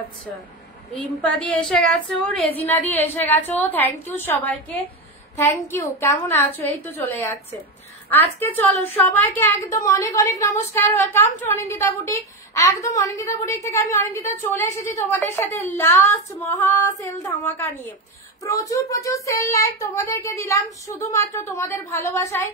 আচ্ছা, রিম্পা দিয়ে এসে গেছো, রেজিনা দিয়ে এসে গেছো, থ্যাংক ইউ সবাইকে, থ্যাংক ইউ। কেমন আছো? এই তো চলে যাচ্ছে। আজকে চলো সবাইকে একদম অনেক অনেক নমস্কার, ওয়েলকাম টু অনিন্দিতা বুটিক। একদম অনিন্দিতা বুটিক থেকে আমি অনিন্দিতা চলে এসেছি তোমাদের সাথে লাস্ট মহা সেল ধামাকা নিয়ে। প্রচুর প্রচুর সেল লাইভ তোমাদেরকে দিলাম শুধুমাত্র তোমাদের ভালোবাসায়।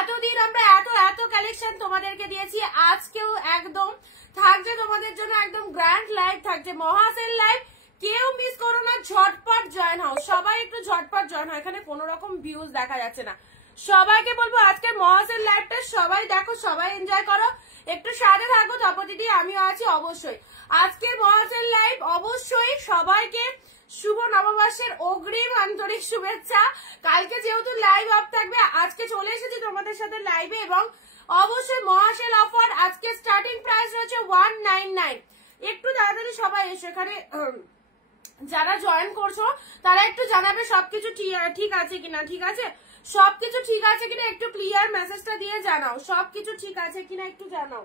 এতদিন আমরা এত এত কালেকশন তোমাদেরকে দিয়েছি, আজকেও একদম থাকছে তোমাদের জন্য একদম গ্র্যান্ড লাইভ থাকছে, মহা সেল লাইভ। কেউ মিস করো না, ঝটপট জয়েন হও, সবাই একটু ঝটপট জয়েন হও। এখানে কোনো রকম ভিউজ দেখা যাচ্ছে না। সবাইকে বলবো আজকের মহাসেল লাইভটা সবাই দেখো, সবাই এনজয় করো, একটু সাথে থাকো। তপন দিদি আমিও আছি অবশ্যই। আজকের মহাসেল লাইভ অবশ্যই সবাইকে শুভ নববর্ষের অগ্রিম আন্তরিক শুভেচ্ছা। কালকে যেহেতু লাইভ অফ থাকবে, আজকে চলে এসেছি তোমাদের সাথে লাইভে, এবং অবশ্যই মহাসেল অফার আজকে স্টার্টিং প্রাইস রয়েছে 199। একটু তাড়াতাড়ি সবাই এসো। এখানে যারা জয়েন করছো তারা একটু জানাবে সবকিছু ঠিক আছে কিনা। ঠিক আছে, সবকিছু ঠিক আছে কিনা একটু ক্লিয়ার মেসেজটা দিয়ে জানাও, সবকিছু ঠিক আছে কিনা একটু জানাও।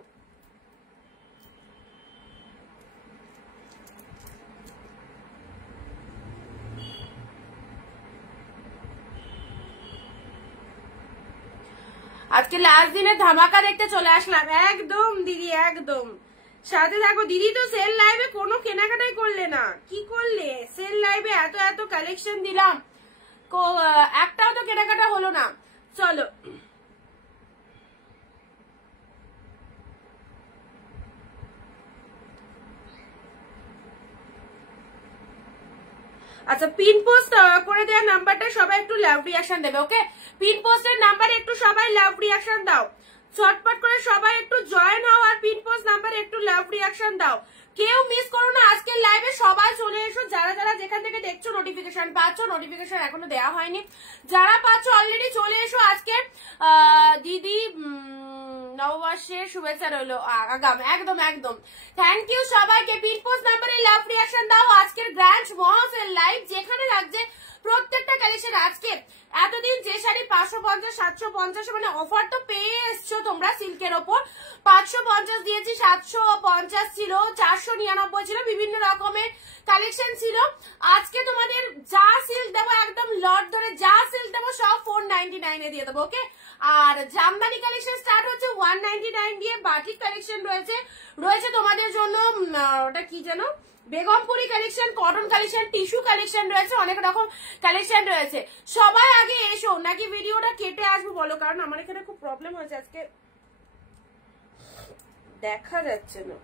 আজকে লাস্ট দিনে ধামাকা দেখতে চলে আসলাম। একদম দিদি, একদম সাথে থাকো। দিদি তো সেল লাইভে কোনো কেনাকাটাই করলে না, কি করলে? সেল লাইভে এত এত কালেকশন দিলাম, একটাও তো কেনাকাটা হলো না। চলো আচ্ছা, পিন পোস্ট করে দেওয়ার নাম্বারটা সবাই একটু লাভ রিয়াকশন দেবে। ওকে, পিন পোস্টের নাম্বারে একটু সবাই লাভ রিয়াকশন দাও, চটপট করে সবাই একটু জয়েন হও আর পিন পোস্ট নাম্বারে একটু লাভ রিয়াকশন দাও। কেউ মিস করো না আজকের লাইভে, সবাই চলে এসো। যারা যারা যেখান থেকে দেখছো নোটিফিকেশন পাচ্ছ, নোটিফিকেশন এখনো দেওয়া হয়নি, যারা পাচ্ছ অলরেডি চলে এসো। আজকে দিদি নববর্ষের শুভেচ্ছা রইলো আগাম। একদম একদম থ্যাংক ইউ সবাইকে। পিন পোস্ট নাম্বারে লাভ রিয়াকশন দাও। আজকের গ্র্যান্ড মহাসেল লাইভ যেখানে থাকছে প্রত্যেকটা কালেকশন। আজকে এতদিন যে শাড়ি 550 750 মানে অফার তো পেয়ে এসছো তোমরা সিল্কের ওপর, 550 দিয়েছি, 750 ছিল, 499 ছিল, বিভিন্ন রকমের কালেকশন ছিল। আজকে তোমাদের যা সিল্ক দেবো একদম লট ধরে যা সিল্ক দেবো সব 499 এ দিয়ে দেবো। ওকে, আর জামদানি কালেকশন স্টার্ট হচ্ছে 199 দিয়ে। বাটিক কালেকশন রয়েছে তোমাদের জন্য, ওটা কি যেন, Begumpuri collection, cotton collection, tissue collection রয়েছে, অনেক রকম কালেকশন রয়েছে। সবাই আগে এসো, নাকি ভিডিওটা কেটে আসবো বলো? কারণ আমার এখানে খুব প্রবলেম হয়েছে, আজকে দেখা যাচ্ছে না।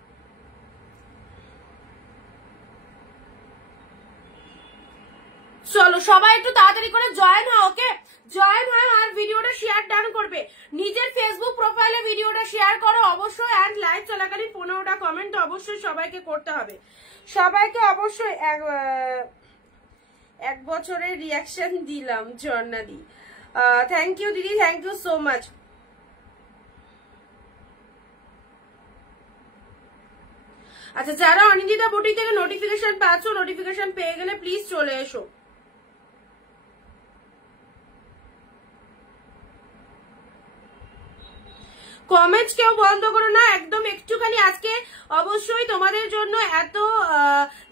চলো সবাই একটু তাড়াতাড়ি করে জয়েন হও। ওকে, জয়েন হয় আর ভিডিওটা শেয়ার ডান করবে। নিজের ফেসবুক প্রোফাইলে ভিডিওটা শেয়ার করো অবশ্যই, অ্যান্ড লাইভ চলাকালীন 15টা কমেন্ট অবশ্যই সবাইকে করতে হবে। সবাইকে অবশ্যই এক বছরের রিয়াকশন দিলাম ঝর্ণা দি। থ্যাংক ইউ দিদি, থ্যাংক ইউ সো মাচ। আচ্ছা, যারা অনিন্দিতা বুটিক থেকে নোটিফিকেশন পাচ্ছ, নোটিফিকেশন পেয়ে গেলে প্লিজ চলে এসো। কমেন্টস কেউ বন্ধ করো না একদম, একটুখানি আজকে অবশ্যই তোমাদের জন্য এত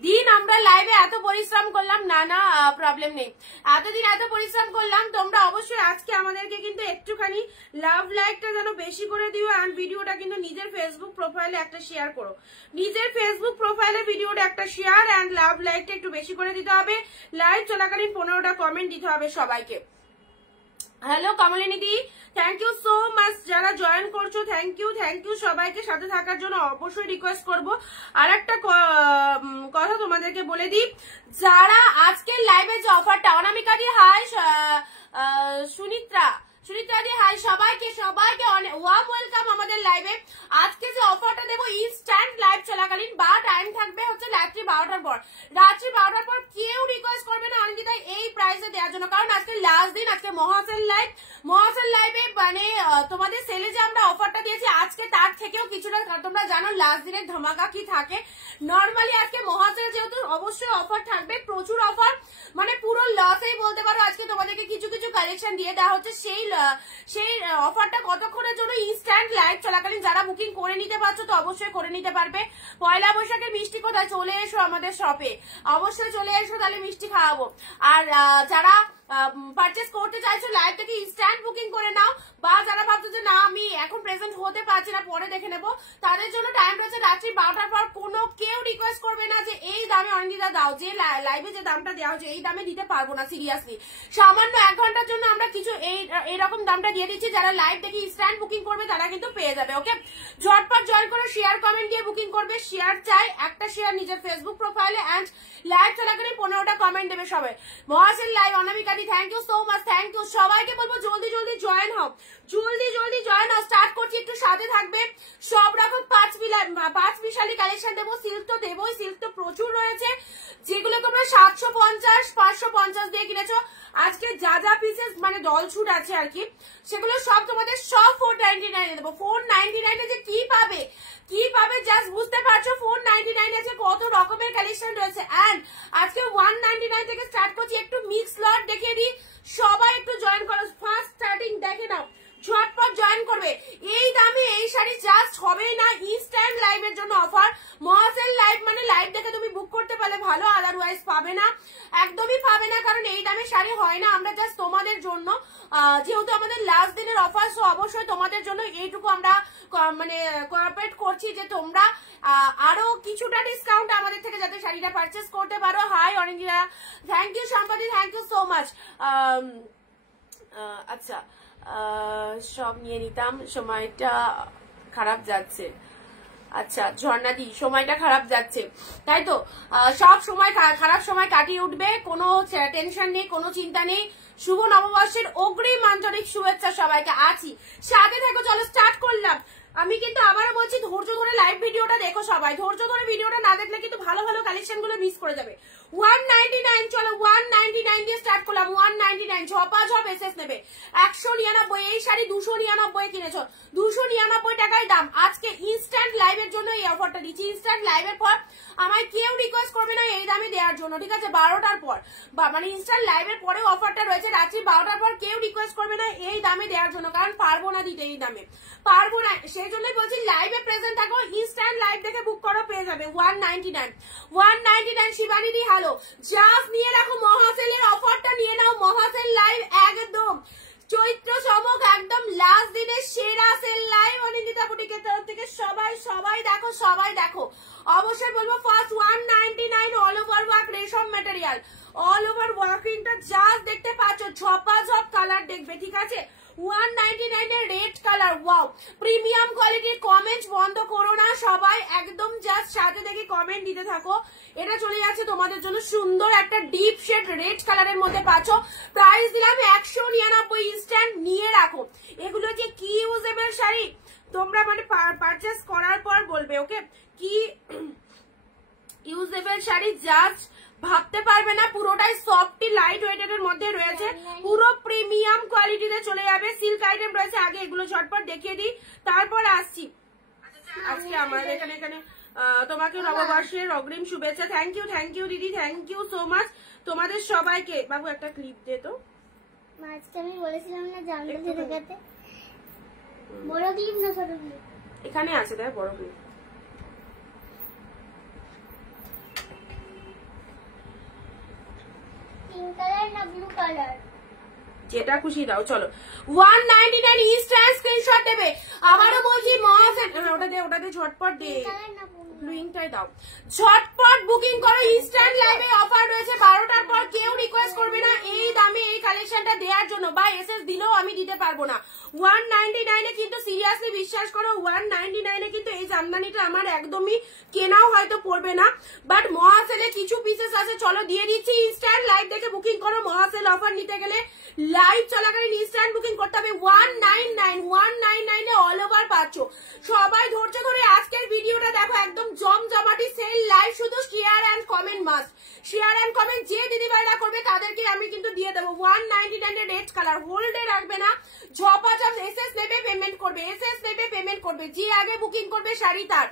দিন আমরা লাইভে এত পরিশ্রম করলাম, না না প্রবলেম নেই, এতদিন এত পরিশ্রম করলাম, তোমরা অবশ্যই আজকে আমাদেরকে কিন্তু একটুখানি লাভ লাইকটা যেন বেশি করে দিও, অ্যান্ড ভিডিওটা কিন্তু নিজের ফেসবুক প্রোফাইলে একটা শেয়ার করো, নিজের ফেসবুক প্রোফাইলে ভিডিওটা একটা শেয়ার অ্যান্ড লাভ লাইকটা একটু বেশি করে দিতে হবে। লাইভ চলাকালীন 15টা কমেন্ট দিতে হবে সবাইকে। হ্যালো কমলিনী দি, থ্যাংক ইউ সো মাচ। যারা জয়েন করছো থ্যাংক ইউ সবাইকে সাথে থাকার জন্য অবশ্যই রিকোয়েস্ট করবো। আর একটা কথা তোমাদেরকে বলে দিই, যারা আজকের লাইভে যে অফারটা, অনামিকা দি হাই, সুনিত্রা দি হাই, সবাইকে ওয়ার্ম ওয়েলকাম আমাদের লাইভে। আজকে যে অফারটা দেবো ইনস্ট্যান্ট লাইভ চলাকালীন, বা টাইম থাকবে হচ্ছে রাত্রি 12টার পর। রাত্রি 12টার পর কেউ রিকোয়েস্ট করবে না অনিন্দিতা এই প্রাইসে দেওয়ার জন্য, কারণ আজকে লাস্ট দিন, আজকে মহাসেল লাইভ, মহাসেল লাইভে মানে তোমাদের সেলে যে আমরা অফারটা দিয়েছি আজকে তার থেকেও কিছুটা, তোমরা জানো লাস্ট দিনের ধামাকা কি থাকে। নর্মালি আজকে মহাসেল যেহেতু অবশ্যই অফার থাকবে, প্রচুর অফার, মানে পুরো লসেই বলতে পারো। আজকে তোমাদেরকে কিছু কিছু কালেকশন দিয়ে দেওয়া হচ্ছে। সেই অফারটা কতক্ষণের জন্য, ইনস্ট্যান্ট লাইভ চলাকালীন। যারা বুকিং করে নিতে পারছো তো অবশ্যই করে নিতে পারবে। পয়লা বৈশাখের মিষ্টি কোথায়, চলে এসো আমাদের শপে, অবশ্যই চলে এসো, তাহলে মিষ্টি খাওয়াবো। আর যারা পারচেস করতে চাইছো লাইভ থেকে ইনস্ট্যান্ট বুকিং করে নাও, বা যারা ভাবছো যে না আমি এখন প্রেজেন্ট হতে পারছি না পরে দেখে নেবো, তাদের জন্য টাইম রয়েছে রাত্রি 12টার পর। কোনো কেউ রিকোয়েস্ট করবে না যে এই দামে অনিন্দিতা দাও, যে লাইভে যে দামটা দেওয়া হচ্ছে এই দামে দিতে পারবো না। সিরিয়াসলি সামান্য 1 ঘন্টার জন্য আমরা কিছু এইরকম দামটা দিয়ে দিচ্ছি। যারা লাইভ থেকে ইনস্ট্যান্ট বুকিং করবে তারা কিন্তু পেয়ে যাবে। ওকে, ঝটপট জয়েন করে শেয়ার কমেন্ট দিয়ে বুকিং করবে। শেয়ার চাই, একটা শেয়ার নিজের ফেসবুক প্রোফাইলে, এন্ড লাইভ চলাকালীন 15টা কমেন্ট দেবে সবাই। মহাসেল live Anamika, thank you so much, thank you. সবাইকে বলবো জলদি জলদি জয়েন হও, জলদি জলদি জয়েন হও। স্টার্ট করছি, একটু সাথে থাকবে। সব রকম 5 বিশালি কালেকশন দেবো। সিল্ক তো দেবোই, সিল্ক তো প্রচুর রয়েছে, যেগুলো তোমরা 750 550 দিয়ে কিনেছো। আজকে যা যা পিসেস মানে দল ছুট আছে আর কি, সেগুলো সব তোমাদের সব 499 দেবো। 499 যে কি পাবে জাস্ট বুঝতে পারছো। 499 আছে, কত রকমের কালেকশন রয়েছে। এন্ড আজকে 199 থেকে স্টার্ট করছি। একটু মিক্স লট দেখিয়ে দিই, সবাই একটু জয়েন করো। ফার্স্ট স্টার্টিং দেখে নাও, ঝটপট জয়েন করবে। এই দামে এই শাড়ি জাস্ট হবেই না। ইনস্ট্যান্ট লাইভের জন্য অফার। মহাসেল লাইভ মানে লাইভ দেখে তুমি বুক করতে পারলে ভালো, আদারওয়াইজ পাবে না, একদমই পাবে না, কারণ এই দামে শাড়ি হয় না। আমরা জাস্ট তোমাদের জন্য, যেহেতু আমাদের লাস্ট দিনের অফার, সো অবশ্যই তোমাদের জন্য এইটুকু আমরা মানে কোঅপারেট করছি যে তোমরা আরো কিছুটা ডিসকাউন্ট আমাদের থেকে যাতে শাড়িটা পারচেস করতে পারো। Hi Anindita, thank you. সম্পাদি, থ্যাংক ইউ সো মাচ। আচ্ছা, সব নিয়ে নিতাম, সময়টা খারাপ যাচ্ছে। আচ্ছা ঝর্ণাদি, সময়টা খারাপ যাচ্ছে তাই তো? সব সময় খারাপ সময় কাটিয়ে উঠবে, কোনো টেনশন নেই, কোনো চিন্তা নেই। শুভ নববর্ষের অগ্রিম আন্তরিক শুভেচ্ছা সবাইকে। আছি, সাথে থেকো। চলো স্টার্ট করলাম। আমি কিন্তু আবারও বলছি, ধৈর্য ধরে লাইভ ভিডিওটা দেখো সবাই। ধৈর্য ধরে ভিডিওটা না দেখলে কিন্তু ভালো ভালো কালেকশন গুলো মিস করে যাবে। 199, চলো 199 দিয়ে স্টার্ট করলাম। 199 ঝপাঝপ এসএস নেবে। 199 এই শাড়ি 299 কিনেছো, 299 টাকায় দাম। আজকে ইনস্ট্যান্ট লাইভের জন্য এই অফারটা দিচ্ছি। ইনস্ট্যান্ট লাইভের পর আমায় কেউ রিকোয়েস্ট করবে না এই দামে দেওয়ার জন্য, ঠিক আছে? 12টার পর, মানে ইনস্ট্যান্ট লাইভের পরেও অফারটা রয়েছে। রাত্রি 12টার পর কেউ রিকোয়েস্ট করবে না এই দামে দেওয়ার জন্য, কারণ পারবো না দিতে এই দামে, পারবো না। সেই জন্যই বলছি লাইভে প্রেজেন্ট থাকো, ইনস্ট্যান্ট লাইভ দেখে বুক করো, পেয়ে যাবে 199। শিবানী দি হ্যালো, জাস্ট নিয়ে রাখো মহাসেলের অফারটা, নিয়ে নাও। মহাসেল লাইভ একদম চৈত্র চমক, একদম লাস্ট দিনের সেরা সেল লাইভ অনিন্দিতা বুটিকের তরফ থেকে। সবাই দেখো, সবাই দেখো। অবশ্যই বলবো ফার্স্ট 199 অল ওভার ওয়ার্ক রেশম ম্যাটেরিয়াল, অল ওভার ওয়ার্কিংটা জাস্ট দেখতে পাচ্ছ, ঝপাঝপ কালার দেখবে, ঠিক আছে? 199 এর রেড কালার, ওয়াও প্রিমিয়াম কোয়ালিটির। কমেন্ট বন্ধ করো না সবাই, একদম জাস্ট সাথে দেখে কমেন্ট দিতে থাকো। এটা চলে যাচ্ছে তোমাদের জন্য সুন্দর একটা ডিপ শেড রেড কালারের মধ্যে পাচ্ছ। প্রাইস দিলাম 199। ইনস্ট্যান্ট নিয়ে রাখো। এগুলো যে কি ইউজেবল শাড়ি, তোমরা মানে পারচেস করার পর বলবে ওকে কি ইউজেবল শাড়ি, জাস্ট ভাবতে পারবে না। পুরোটাই সফটি লাইট ওয়েটেড এর মধ্যে রয়েছে, পুরো প্রিমিয়াম কোয়ালিটিতে চলে যাবে। সিল্ক আইটেম রয়েছে, আগে এগুলো ঝটপট দেখিয়ে দিই, তারপর আসছি। আজকে আমাদের এখানে তোমাকে নববর্ষের অগ্রিম শুভেচ্ছা। থ্যাংক ইউ দিদি, থ্যাংক ইউ সো মাচ তোমাদের সবাইকে। বাবু একটা ক্লিপ দে তো। আজকে আমি বলেছিলাম না জানলা দিয়ে দেখাতে, বড় ক্লিপ না ছোট ক্লিপ? এখানে আছে, দেখ বড় ক্লিপ। পিঙ্ক কালার না ব্লু কালার, যেটা খুশি দাও। চলো 199 ইনস্ট্যান্ট স্ক্রিনশট দেবে। আবারও বলছি মহাসেল, ওটাতে ঝটপট দে, ব্লুইংটাই দাও। ঝটপট বুকিং করো, ইনস্ট্যান্ট লাইভে অফার রয়েছে 12টার পর। কেউ রিকোয়েস্ট করবে না এই দামে এই কালেকশনটা দেওয়ার জন্য, বা এসএস দিলেও আমি দিতে পারবো না। 199 এ কিন্তু সিরিয়াসলি বিশ্বাস করো, 199 এ কিন্তু এই জামদানিটা আমার একদমই কেনাও হয়তো পড়বে না, বাট মহাসেলে কিছু পিসেস আছে। চলো দিয়ে দিচ্ছি, ইনস্ট্যান্ট লাইভ দেখে বুকিং করো। মহাসেল অফার নিতে গেলে লাইভ চলাকালীন ইনস্ট্যান্ট বুকিং করতে হবে। 199 এ অল ওভার পাচ্ছ। সবাই ধৈর্য ধরে আজকের ভিডিওটা দেখো, একদম জমজমাটি সেল লাইভ, শুধু share and comment must. Share and comment যে দিদিভাইরা করবে তাদেরকে আমি কিন্তু দিয়ে দেবো 199 এর রেড কালার। হোল্ডে রাখবে না, ঝপাঝপ এসএস নেবে পেমেন্ট করবে, এসএস নেবে পেমেন্ট করবে, যে আগে বুকিং করবে শাড়ি তার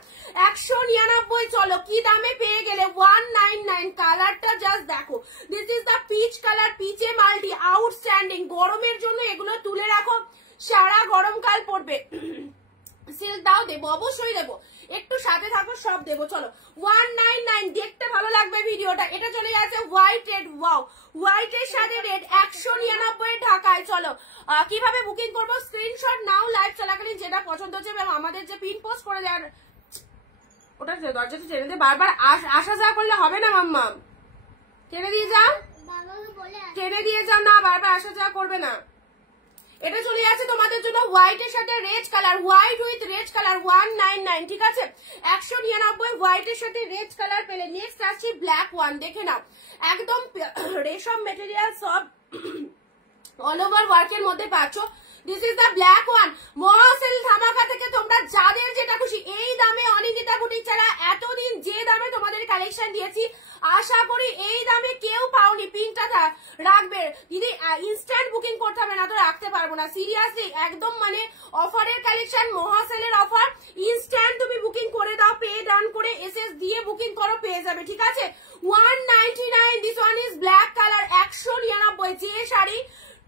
199। চলো কি দামে পেয়ে গেলে 199। কালারটা জাস্ট দেখো, this is the peach colour, পিচে মাল্টি আউটস্ট্যান্ডিং। গরমের জন্য এগুলো তুলে রাখো, সারা গরমকাল পড়বে। সিল্ক দাও, দেবো অবশ্যই দেবো, একটু সাথে থাকো, সব দেবো। চলো 199, দেখতে ভালো লাগবে ভিডিওটা। এটা চলে যাচ্ছে হোয়াইট রেড, ওয়াও হোয়াইট এর সাথে রেড 199 ঢাকায়। চলো কিভাবে বুকিং করবো, স্ক্রিনশট নাও লাইভ চলাকালীন, যেটা পছন্দ হচ্ছে। আমাদের যে পিন পোস্ট করে দেওয়ার ওটা দরজাটা টেনে দিয়ে বারবার আসা যাওয়া করলে হবে না মাম্মা, টেনে দিয়ে যাও, টেনে দিয়ে যাও, না বারবার আসা যাওয়া করবে না। এটা চলে যাচ্ছে তোমাদের জন্য হোয়াইট এর সাথে red colour, white with red colour 199, ঠিক আছে 199 হোয়াইট এর সাথে রেড কালার পেলে। নেক্সট আসছে ব্ল্যাক ওয়ান, দেখে নাও একদম রেশম মেটেরিয়াল, সব অল ওভার ওয়ার্কের মধ্যে পাচ্ছ। This is the black one. মহাসেল ধামাকা থেকে তোমরা যাদের যেটা খুশি এই দামে, অনিন্দিতা বুটিক ছাড়া এতদিন যে দামে তোমাদের কালেকশন দিয়েছি, আশা করি এই দামে কেউ পাওনি। পিনটা রাখবে দিদি, ইনস্ট্যান্ট বুকিং করতে হবে না তো রাখতে পারবো না, সিরিয়াসলি একদম মানে অফারের কালেকশন, মহাসেলের অফার। ইনস্ট্যান্ট তুমি বুকিং করে দাও, পে ডান করে এসএস দিয়ে বুকিং করো, পেয়ে যাবে, ঠিক আছে 199। This one is black colour 199। যে শাড়ি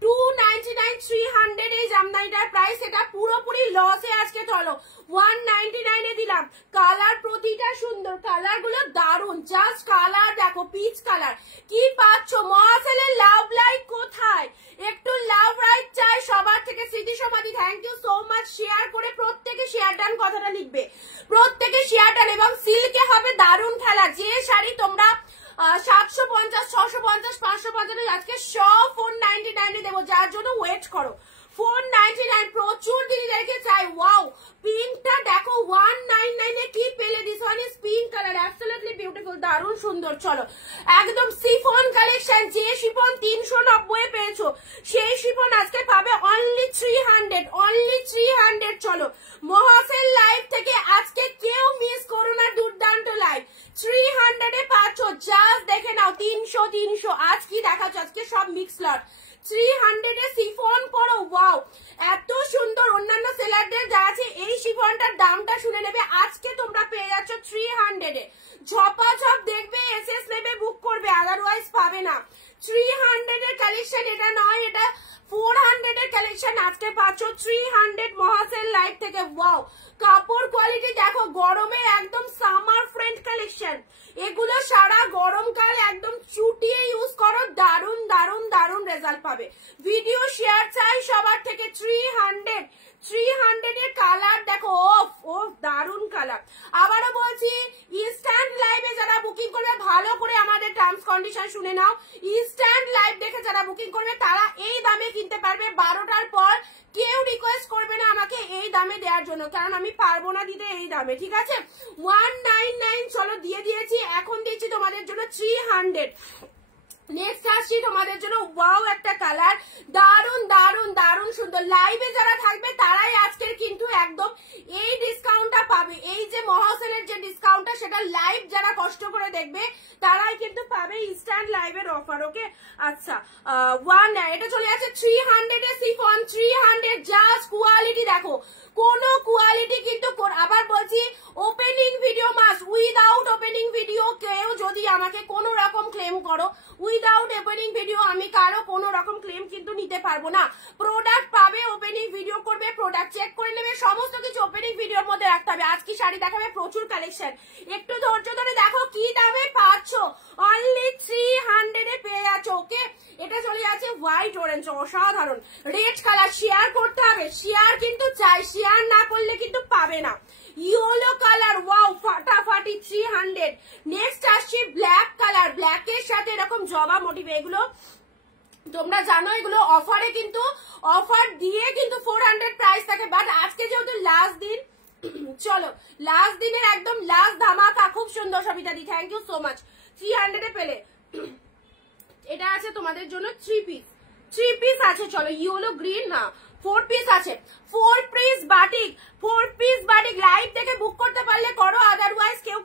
299 300 এই জামদানিটার প্রাইস, এটা পুরোপুরি লসে আজকে। চলো 199 এ দিলাম। কালার প্রতিটা সুন্দর, কালার গুলো দারুন, জাস্ট কালার দেখো, পিচ কালার। কি পাচ্ছ মহাসেলের লাভ লাইক কোথায়, একটু লাভ রাইট চাই সবার থেকে। Smriti Samadhi thank you so much. Share করে প্রত্যেকে শেয়ার ডান কথাটা লিখবে, প্রত্যেকে শেয়ার ডান। এবং সিল্কে হবে দারুন খেলা। যে শাড়ি তোমরা 750 650 550 আজকে সব 499 দেবো, যার জন্য ওয়েট করো। 499 প্রচুর দিদিদেরকে চাই। ওয়াও পিঙ্কটা দেখো 199 এ কি পেলে। This one is pink colour, absolutely beautiful, দারুণ সুন্দর। চলো একদম শিফন কালেকশন, যে শিফন 390 এ পেয়েছো সেই শিফন আজকে পাবে অনলি 300, অনলি 300। চলো মহাসেল লাইভ থেকে আজকে কেউ মিস করো না, দুর্দান্ত লাইভ 300 এ পাচ্ছ। জাস্ট দেখে নাও 300 300। আজ কি দেখাচ্ছ, আজকে সব মিক্স লট। 300 এ শিফন পরো, ওয়াও এত সুন্দর। অন্যান্য সেলারদের যা আছে এই শিফনটার দামটা শুনে নেবে, আজকে তোমরা পেয়ে যাচ্ছ 300 এ। ঝপাঝপ দেখবে, এসএস নেবে, বুক করবে, আদারওয়াইজ পাবে না। 300 এর কালেকশন এটা নয়, এটা 400 এর কালেকশন আজকে পাচ্ছ 300 মহাসেল লাইভ থেকে। ওয়াও কাপড় কোয়ালিটি দেখো, গরমে একদম সামার ফ্রেন্ড কালেকশন। এগুলো সারা গরমকাল একদম চুটিয়ে ইউজ করো, দারুন দারুন দারুন রেজাল্ট পাবে। ভিডিও শেয়ার চাই সবার থেকে। 300 এর কালার দেখো, ওফ ওফ দারুন কালার। আবারও বলছি, ইনস্ট্যান্ট লাইভে যারা বুকিং করবে ভালো করে আমাদের টার্মস কন্ডিশন শুনে নাও। ইনস্ট্যান্ট লাইভ দেখে যারা বুকিং করবে তারা এই দামে কিনতে পারবে। 12টার পর কেউ রিকোয়েস্ট করবে না আমাকে এই দামে দেওয়ার জন্য, কারণ আমি পারবো না দিতে এই দামে, ঠিক আছে 199। চলো দিয়ে দিয়েছি, এখন দিচ্ছি তোমাদের জন্য 300। নেক্সট আসছি তোমাদের জন্য, ওয়াও একটা কালার, দারুন দারুন দারুন সুন্দর। লাইভে যারা থাকবে তারাই আজকের কিন্তু একদম এই ডিসকাউন্টটা পাবে। এই যে মহাসেলের যে ডিসকাউন্টটা, সেটা লাইভ যারা কষ্ট করে দেখবে তারাই কিন্তু পাবে ইনস্ট্যান্ট লাইভের অফার। ওকে আচ্ছা এটা চলে যাচ্ছে 300 এ শিফন 300। জাস্ট কোয়ালিটি দেখো, কোনো কোয়ালিটি কিন্তু। আবার বলছি, opening video must, without opening video কেউ যদি আমাকে কোনো রকম ক্লেম করো, উইদাউট ওপেনিং ভিডিও আমি কারো কোনো রকম ক্লেম কিন্তু নিতে পারবো না। প্রোডাক্ট পাবে, ওপেনিং ভিডিও করবে, প্রোডাক্ট চেক করে নেবে, সমস্ত কিছু ওপেনিং ভিডিওর মধ্যে রাখতে হবে। আজকে শাড়ি দেখাবে প্রচুর কালেকশন, একটু ধৈর্য ধরে দেখো কি দামে পাচ্ছ। অনলি 300 এ পেয়ে যাচ্ছ। ওকে এটা চলে যাচ্ছে হোয়াইট অরেঞ্জ, অসাধারণ রেড কালার। শেয়ার করতে হবে, শেয়ার কিন্তু চাই, শেয়ার না করলে কিন্তু পাবে না। ইয়েলো কালার, ওয়াও ফাটাফাটি 300। নেক্সট আসছি ব্ল্যাক কালার, ব্ল্যাকের সাথে এরকম জবা মোটিভ। এগুলো তোমরা জানো এগুলো অফারে কিন্তু, অফার দিয়ে কিন্তু 400 প্রাইস থাকে, বাট আজকে যেহেতু লাস্ট দিন, চলো লাস্ট দিনের একদম লাস্ট ধামাকা। খুব সুন্দর সবিতা দি, থ্যাংক ইউ সো মাচ। 300 এ পেলে। এটা আছে তোমাদের জন্য 3 পিস আছে। চলো ইয়েলো গ্রিন, না 4 পিস আছে। 4 piece batik, 4 piece batik. Live থেকে বুক করতে পারলে করো, আদারওয়াইজ কেউ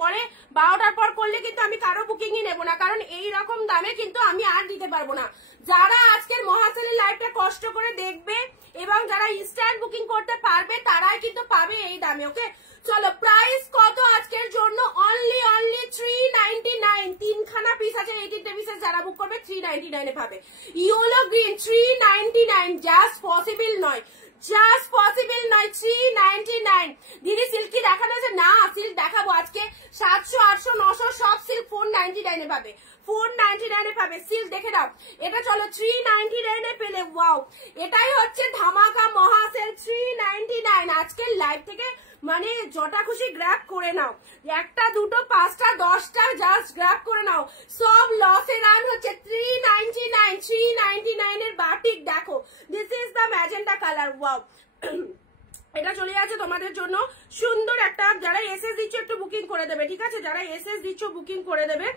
পরে 12টার পর করলে কিন্তু আমি কারো বুকিংই নেবো না, কারণ এই রকম দামে কিন্তু আমি আর দিতে পারবো না। যারা আজকের মহাসেলের লাইভটা কষ্ট করে দেখবে এবং যারা ইনস্ট্যান্ট বুকিং করতে পারবে তারাই কিন্তু পাবে এই দামে। ওকে, চলো প্রাইস কত আজকের জন্য? অনলি 399। 3খানা পিস আছে 18 পিসের, যারা বুক করবে 399 এ পাবে। ইয়েলো গ্রিন 399, জাস্ট পসিবল নয়, জাস্ট পসিবল নয়, 399। দিদি সিল্ক কি দেখানো আছে? না, সিল্ক দেখাবো আজকে। 700, 800, 900 সব সিল্ক 499 এ পাবে, 499 এ পাবে। সিল্ক দেখে দাও এটা। চলো 399 এ পেলে, ওয়াও, এটাই হচ্ছে ধামাকা মহাসেল 399। আজকের লাইভ থেকে মানে যটা খুশি গ্র্যাব করে নাও, 1টা 2টো 5টা 10টা জাস্ট গ্র্যাব করে নাও। সব লসে রান হচ্ছে। 399 এর বাটিক দেখো, this is the magenta colour, wow. এটা চলে যাচ্ছে তোমাদের জন্য সুন্দর একটা। যারা এসএস দিচ্ছ একটু বুকিং করে দেবে, ঠিক আছে? যারা এসএস দিচ্ছ বুকিং করে দেবে।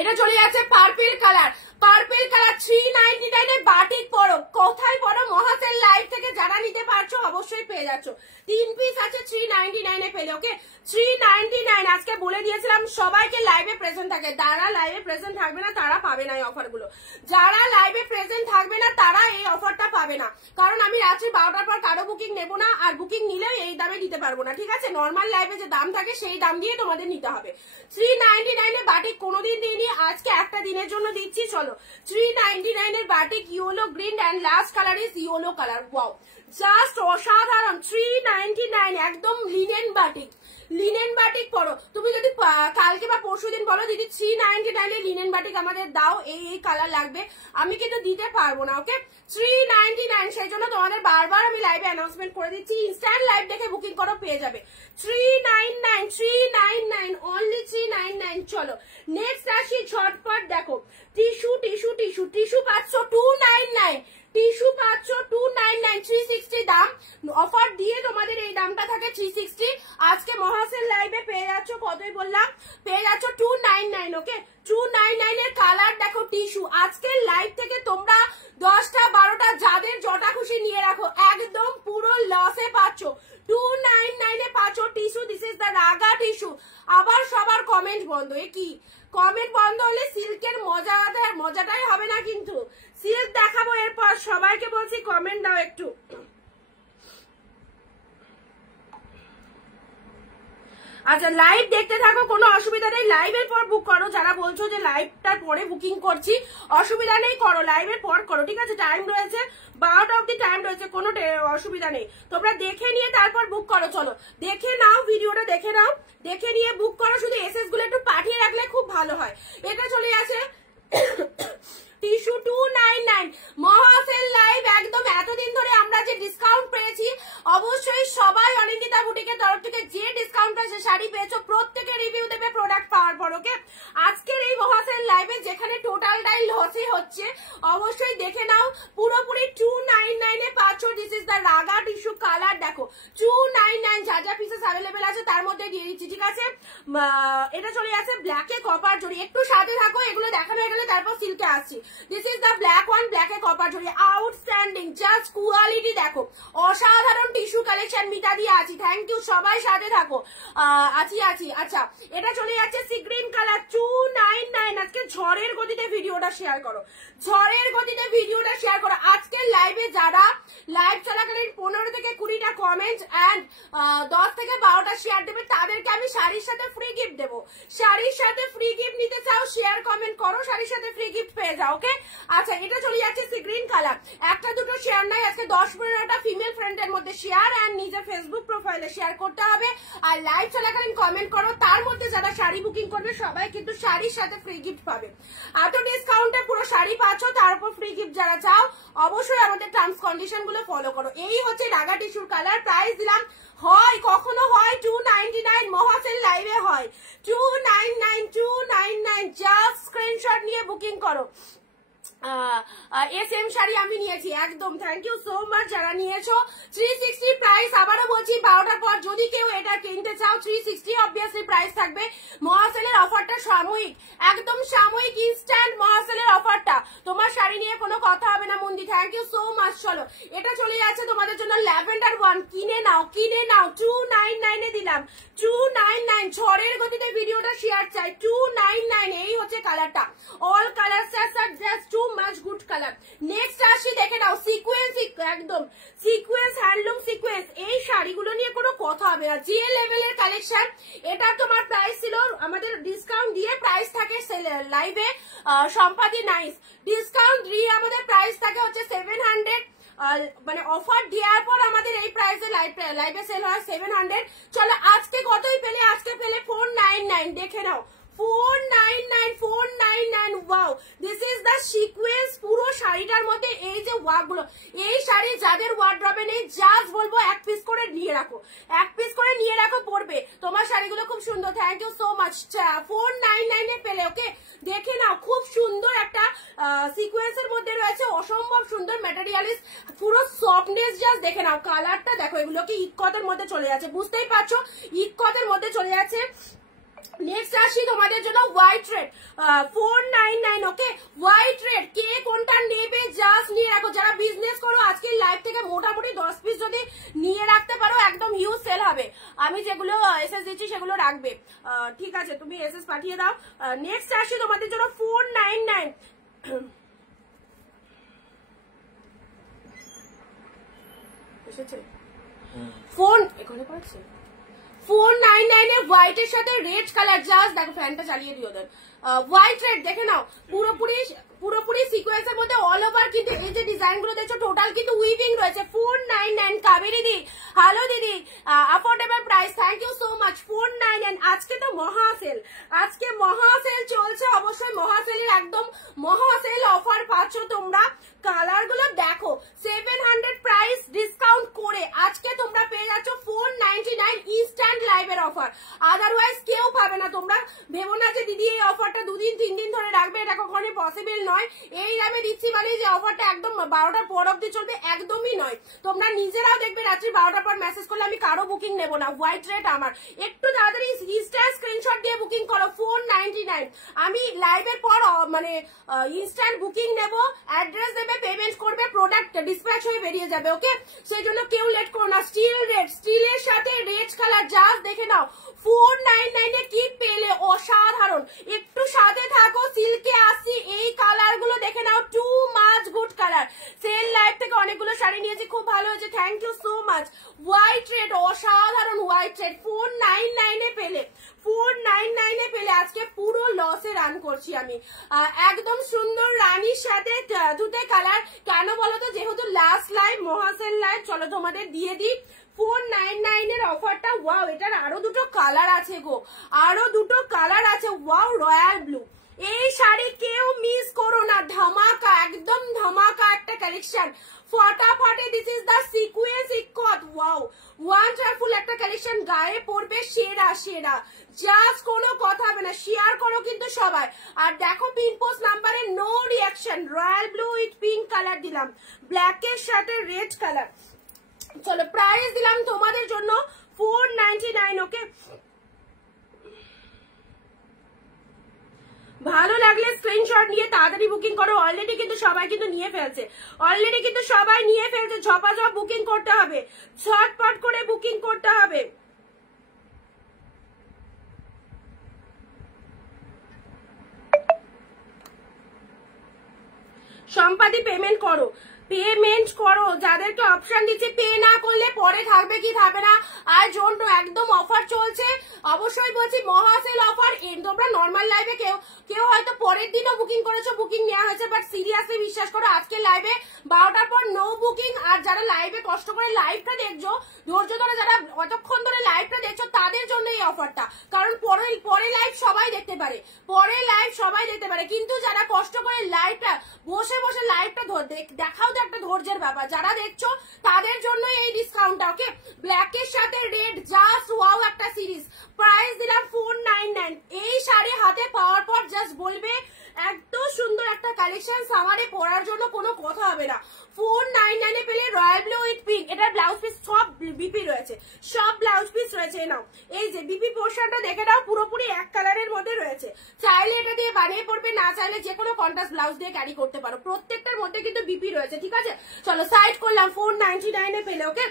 এটা চলে যাচ্ছে পার্পল কালার, পার্পল কালার 399 এ বাটিক পরো। কোথায় পরো? মহাসেল লাইভ থেকে যারা নিতে পারছো অবশ্যই পেয়ে যাচ্ছ। 3 পিস আছে 399 এ পেলে। ওকে, 399। আজকে বলে দিয়েছিলাম সবাইকে লাইভে প্রেজেন্ট থাকে, যারা লাইভে প্রেজেন্ট থাকবে না তারা পাবে না এই অফারগুলো। যারা লাইভে প্রেজেন্ট থাকবে না তারা এই অফারটা পাবে না, কারণ আমি রাত্রি 12টার পর কারো বুকিং নেবো না, আর বুকিং নিলেও এই দামে দিতে পারবো না, ঠিক আছে? নর্মাল লাইভে যে দাম থাকে সেই দাম দিয়ে তোমাদের নিতে হবে। 399 এর বাটিক কোনোদিন দিইনি, আজকে একটা দিনের জন্য দিচ্ছি। চলো 399 এর batik, yellow green and last colour is yellow colour, wow, just অসাধারণ। 399, একদম লিনেন বাটিক, লিনেন বাটিক পরো। তুমি যদি কালকে বা পরশুদিন বলো দিদি 399 এর লিনেন বাটিক আমাদের দাও, এই এই কালার লাগবে, আমি কিন্তু দিতে পারবো না। ওকে, 399, সেই জন্য তোমাদের বারবার আমি লাইভে অ্যানাউন্সমেন্ট করে দিচ্ছি, ইনস্ট্যান্ট লাইভ দেখে বুকিং করো, পেয়ে যাবে। 399, অনলি 399। চলো নেক্সট আসি ঝটপট। দেখো টিস্যু টিস্যু টিস্যু টিস্যু পাচ্ছ 299, টিস্যু পাচ্ছ 299, 360 দাম। অফার দিয়ে তোমাদের এই দামটা থাকে 360। আজকে মহাসেল লাইভে পেয়ে যাচ্ছ কতই বললাম, পেয়ে যাচ্ছ 299। ওকে, 299 এর কালার দেখো টিস্যু। আজকের লাইভ থেকে তোমরা 10টা 12টা যাদের জটা খুশি নিয়ে রাখো, একদম পুরো লসে পাচ্ছ। 299 এ পাচ্ছ tissue, this is the Raga tissue. আবার সবার কমেন্ট বন্ধ, এ কি? কমেন্ট বন্ধ হলে সিল্কের মজাটাই হবে না কিন্তু। সিল্ক দেখাবো এরপর, সবাইকে বলছি কমেন্ট দাও একটু। আচ্ছা লাইভ দেখতে থাকো, কোনো অসুবিধা নেই, লাইভের পর বুক করো। যারা বলছো যে লাইভটার পরে বুকিং করছি, অসুবিধা নেই, করো, লাইভের পর করো, ঠিক আছে? টাইম রয়েছে 12টা অব্দি টাইম রয়েছে, কোনো অসুবিধা নেই। তোমরা দেখে নিয়ে তারপর বুক করো। চলো দেখে নাও, ভিডিওটা দেখে নাও, দেখে নিয়ে বুক করো। শুধু এসএস গুলো একটু পাঠিয়ে রাখলে খুব ভালো হয়। এটা চলে আসে টিস্যু 299 মহাসেল লাইভ। একদম এতদিন ধরে আমরা যে ডিসকাউন্ট পেয়েছি, অবশ্যই সবাই অনিন্দিতা বুটিকের তরফ থেকে যে ডিসকাউন্টটা সে শাড়ি পেয়েছো প্রত্যেকে রিভিউ দেবে প্রোডাক্ট পাওয়ার পর। ওকে, আজকের এই মহাসেল লাইভে যেখানে টোটালটাই লসে হচ্ছে, অবশ্যই দেখে নাও। পুরোপুরি 299 এ পাচ্ছ। This is the Raga tissue colour, দেখো 299। যা যা পিসেস অ্যাভেলেবেল আছে তার মধ্যে দিয়ে দিচ্ছি, ঠিক আছে? এটা চলে আসে ব্ল্যাকে কপার জড়ি। একটু সাথে থাকো, এগুলো দেখানো হয়ে গেলে তারপর সিল্কে আসছি। This is the black one, ব্ল্যাকে copper zari, outstanding, just quality দেখো, অসাধারণ টিস্যু কালেকশন। মিটা দিয়ে আছি, থ্যাংক ইউ, সবাই সাথে থাকো। আছি। আচ্ছা এটা চলে যাচ্ছে সি গ্রিন কালার 299। আজকে ঝড়ের গতিতে ভিডিওটা শেয়ার করো, ঝড়ের গতিতে ভিডিওটা শেয়ার করো। আজকের লাইভে যারা লাইভ চলাকালীন 15 থেকে 20টা কমেন্ট এন্ড 10 থেকে 12টা শেয়ার দেবে, তাদেরকে আমি শাড়ির সাথে ফ্রি গিফট দেবো। শাড়ির সাথে ফ্রি গিফট নিতে চাও, শেয়ার কমেন্ট করো, শাড়ির সাথে ফ্রি গিফট পেয়ে যাও। ওকে, আচ্ছা এটা চলে যাচ্ছে সি গ্রিন কালার। একটা দুটো শেয়ার নাই, আজকে 10-15টা ফিমেল ফ্রেন্ডের মধ্যে শেয়ার এন্ড নিজের ফেসবুক প্রোফাইলে শেয়ার করতে হবে। আর লাইভ চলাকালীন কমেন্ট করো, তার মধ্যে যারা শাড়ি বুকিং করবে সবাই কিন্তু শাড়ির সাথে ফ্রি গিফট পাবে। এত ডিসকাউন্টে পুরো শাড়ি পাচ্ছ, তার উপর ফ্রি গিফট যারা চাও অবশ্যই আমাদের টার্মস কন্ডিশন গুলো ফলো করো। এই হচ্ছে রাগা টিস্যুর কালার। প্রাইস দিলাম, হয় কখনো হয় 299, মহাসেল লাইভে হয় 299। জাস্ট স্ক্রিনশট নিয়ে বুকিং করো। সেম শাড়ি আমি নিয়েছি একদম। থ্যাংক ইউ সো মাচ যারা নিয়েছো। 360 প্রাইস, আবারও বলছি 12টার পর যদি কেউ এটা কিনতে চাও 360 অবভিয়াসলি প্রাইস থাকবে। মহাসেলের অফারটা সাময়িক, একদম সাময়িক, ইনস্ট্যান্ট মহাসেলের অফারটা। তোমার শাড়ি নিয়ে কোনো কথা হবে না মন্দি। Thank you so much. চলো এটা চলে যাচ্ছে তোমাদের জন্য ল্যাভেন্ডার ওয়ান। কিনে নাও 299 এ দিলাম, 299। ঝড়ের গতিতে ভিডিওটা শেয়ার চাই। 299 এই হচ্ছে কালারটা। অল কালার আর just too much good colour. Next আসি, দেখে নাও সিকোয়েন্স, একদম সিকোয়েন্স, হ্যান্ডলুম সিকোয়েন্স। এই শাড়িগুলো নিয়ে কোনো কথা হবে না, যে লেভেলের কালেকশন। এটা তোমার প্রাইস ছিল, আমাদের ডিসকাউন্ট দিয়ে প্রাইস থাকে লাইভে সম্পাদি নাইস, ডিসকাউন্ট দিয়ে আমাদের প্রাইস থাকে হচ্ছে 700, মানে অফার দেওয়ার পর আমাদের এই প্রাইসে লাইভে সেল হয় 700। চলো আজকে কতই পেলে, আজকে পেলে 499। দেখে নাও 499। Wow, this is the sequence. পুরো শাড়িটার মধ্যে এই যে ওয়ার্ক গুলো, এই শাড়ি যাদের ওয়ার্ড্রবে নেই জাস্ট বলবো এক পিস করে নিয়ে রাখো, এক পিস করে নিয়ে রাখো, পরবে তোমার শাড়িগুলো খুব সুন্দর। Thank you so much. 499 এ পেলে। ওকে দেখে নাও, খুব সুন্দর একটা সিকোয়েন্সের মধ্যে রয়েছে, অসম্ভব সুন্দর ম্যাটেরিয়ালিস, পুরো সফটনেস জাস্ট দেখে নাও। কালারটা দেখো, এগুলো কি ইকতের মধ্যে চলে যাচ্ছে, বুঝতেই পারছো ইকতের মধ্যে চলে যাচ্ছে। নেক্সট আসি তোমাদের জন্য white red, 499। Okay white red, কে কোনটা নেবে জাস্ট নিয়ে রাখো। যারা বিজনেস করো আজকের লাইভ থেকে মোটামুটি 10 পিস যদি নিয়ে রাখতে পারো একদম হিউজ সেল হবে। আমি যেগুলো এসএস দিচ্ছি সেগুলো রাখবে, ঠিক আছে, তুমি এসএস পাঠিয়ে দাও। নেক্সট আসি তোমাদের জন্য 499। এসেছে ফোন এখানে পড়ছে 499 এর হোয়াইট এর সাথে রেড কালার। জাস্ট দেখো, ফ্যানটা চালিয়ে দিও ওদের। হোয়াইট রেড দেখে নাও, পুরোপুরি সিকোয়েন্সের মধ্যে অল ওভার কিন্তু এই যে ডিজাইন গুলো দেখছো টোটাল কিন্তু উইভিং রয়েছে। 499। কাবেরী দি, হ্যালো দিদি, affordable price. Thank you so much. 499। আজকে তো মহাসেল, আজকে মহাসেল চলছে, অবশ্যই মহাসেলের একদম মহাসেল অফার পাচ্ছ তোমরা। কালার গুলো দেখো, 700 প্রাইস ডিসকাউন্ট করে আজকে তোমরা পেয়ে যাচ্ছ 499 ইনস্ট্যান্ট লাইভের অফার। আদারওয়াইজ কেউ পাবে না। তোমরা ভেবো না যে দিদি এই অফারটা 2 দিন 3 দিন ধরে রাখবে, এটা কখনোই পসিবল নয়। এই দামে দিচ্ছি মানে যে অফারটা একদম 12টার পর অব্দি চলবে, একদমই নয়। তোমরা নিজেরাও দেখবে রাত্রি 12টার পর মেসেজ করলে আমি কারো বুকিং নেবো না। হোয়াইট রেড আমার, একটু তাড়াতাড়ি ইনস্ট্যান্ট স্ক্রিনশট দিয়ে বুকিং করো। 499। আমি লাইভের পর মানে ইনস্ট্যান্ট বুকিং নেবো, অ্যাড্রেস দেবে, পেমেন্ট করবে, প্রোডাক্ট ডিসপ্যাচ হয়ে বেরিয়ে যাবে। ওকে, সেই জন্য কেউ লেট করো না। স্টিল রেড, স্টিলের সাথে রেড কালার জাস্ট দেখে নাও। 499 এ কি পেলে, অসাধারণ। একটু সাথে থাকো, সিল্কে আসি। এই কালার গুলো দেখে নাও, too much good colour. Sale live থেকে অনেকগুলো শাড়ি নিয়েছি, খুব ভালো হয়েছে, thank you so much. White red, অসাধারণ হোয়াইট রেড। 499 এ পেলে, 499 এ পেলে। আজকে পুরো লসে রান করছি আমি। একদম সুন্দর রানীর সাথে দুটো কালার। কেন বলো তো, যেহেতু লাস্ট লাইভ মহাসেল লাইভ, চলো তোমাদের দিয়ে দিই 499 এর অফারটা। ওয়াও, এটার আরো দুটো কালার আছে গো, আরো দুটো কালার আছে। Wow, royal blue. এই শাড়ি কেউ মিস করো না, ধামাকা, একদম ধামাকা একটা কালেকশন। ফটাফটে this is the sequence ikat. Wow, wonderful একটা কালেকশন, গায়ে পড়বে সেরা সেরা, জাস্ট কোনো কথা হবে না। শেয়ার করো কিন্তু সবাই। আর দেখো পিন পোস্ট নাম্বারে no reaction. Royal blue with pink colour দিলাম, ব্ল্যাকের সাথে রেড কালার। চলো প্রাইস দিলাম তোমাদের জন্য 499। ওকে, ভালো লাগলে স্ক্রিনশট নিয়ে তাড়াতাড়ি বুকিং করো। অলরেডি কিন্তু সবাই কিন্তু নিয়ে ফেলছে, অলরেডি কিন্তু সবাই নিয়ে ফেলছে। ঝপাঝপ বুকিং করতে হবে, ঝটপট করে বুকিং করতে হবে। সম্পাদি পেমেন্ট করো, পেমেন্ট করো। যাদেরকে অপশন দিচ্ছে, পে না করলে পরে থাকবে কি থাকবে না আর জন্য একদম অফার চলছে। অবশ্যই বলছি মহাসেল অফার। তোমরা নর্মাল লাইভে কেউ হয়তো পরের দিনও বুকিং করেছো, বুকিং নেওয়া হয়েছে, বাট সিরিয়াসলি বিশ্বাস করো আজকে লাইভে 12টার পর নো বুকিং। আর যারা লাইভে কষ্ট করে লাইভটা দেখছো, ধৈর্য ধরে যারা অতক্ষণ ধরে লাইভটা দেখছো, তাদের জন্য এই অফারটা। কারণ পরে লাইভ সবাই দেখতে পারে, পরে লাইভ সবাই দেখতে পারে, কিন্তু যারা কষ্ট করে লাইভটা বসে বসে লাইভটা দেখাও তো একটা ধৈর্যের ব্যাপার। যারা দেখছো তাদের জন্য এই ডিসকাউন্টটা। ওকে, ব্ল্যাকের সাথে রেড, জাস্ট ওয়াও একটা সিরিজ। প্রাইস দিলাম 499। এই শাড়ি হাতে পাওয়ার পর জাস্ট বলবে এত সুন্দর একটা কালেকশন। কালেকশন সামারে পরার জন্য কোনো কথা হবে না। 499 এ পেলে রয়্যাল ব্লু উইথ পিঙ্ক, এটা ব্লাউজ পিস সব বিপি রয়েছে, সব ব্লাউজ পিস রয়েছে। নাও এই যে বিপি পোর্শনটা দেখে নাও, পুরোপুরি এক কালারের মধ্যে রয়েছে। চাইলে এটা দিয়ে বানিয়ে পড়বে, না চাইলে যে কোনো কন্ট্রাস্ট ব্লাউজ দিয়ে ক্যারি করতে পারো। প্রত্যেকটার মধ্যে কিন্তু বিপি রয়েছে, ঠিক আছে। চলো সাইড করলাম 499 এ পেলে। ওকে,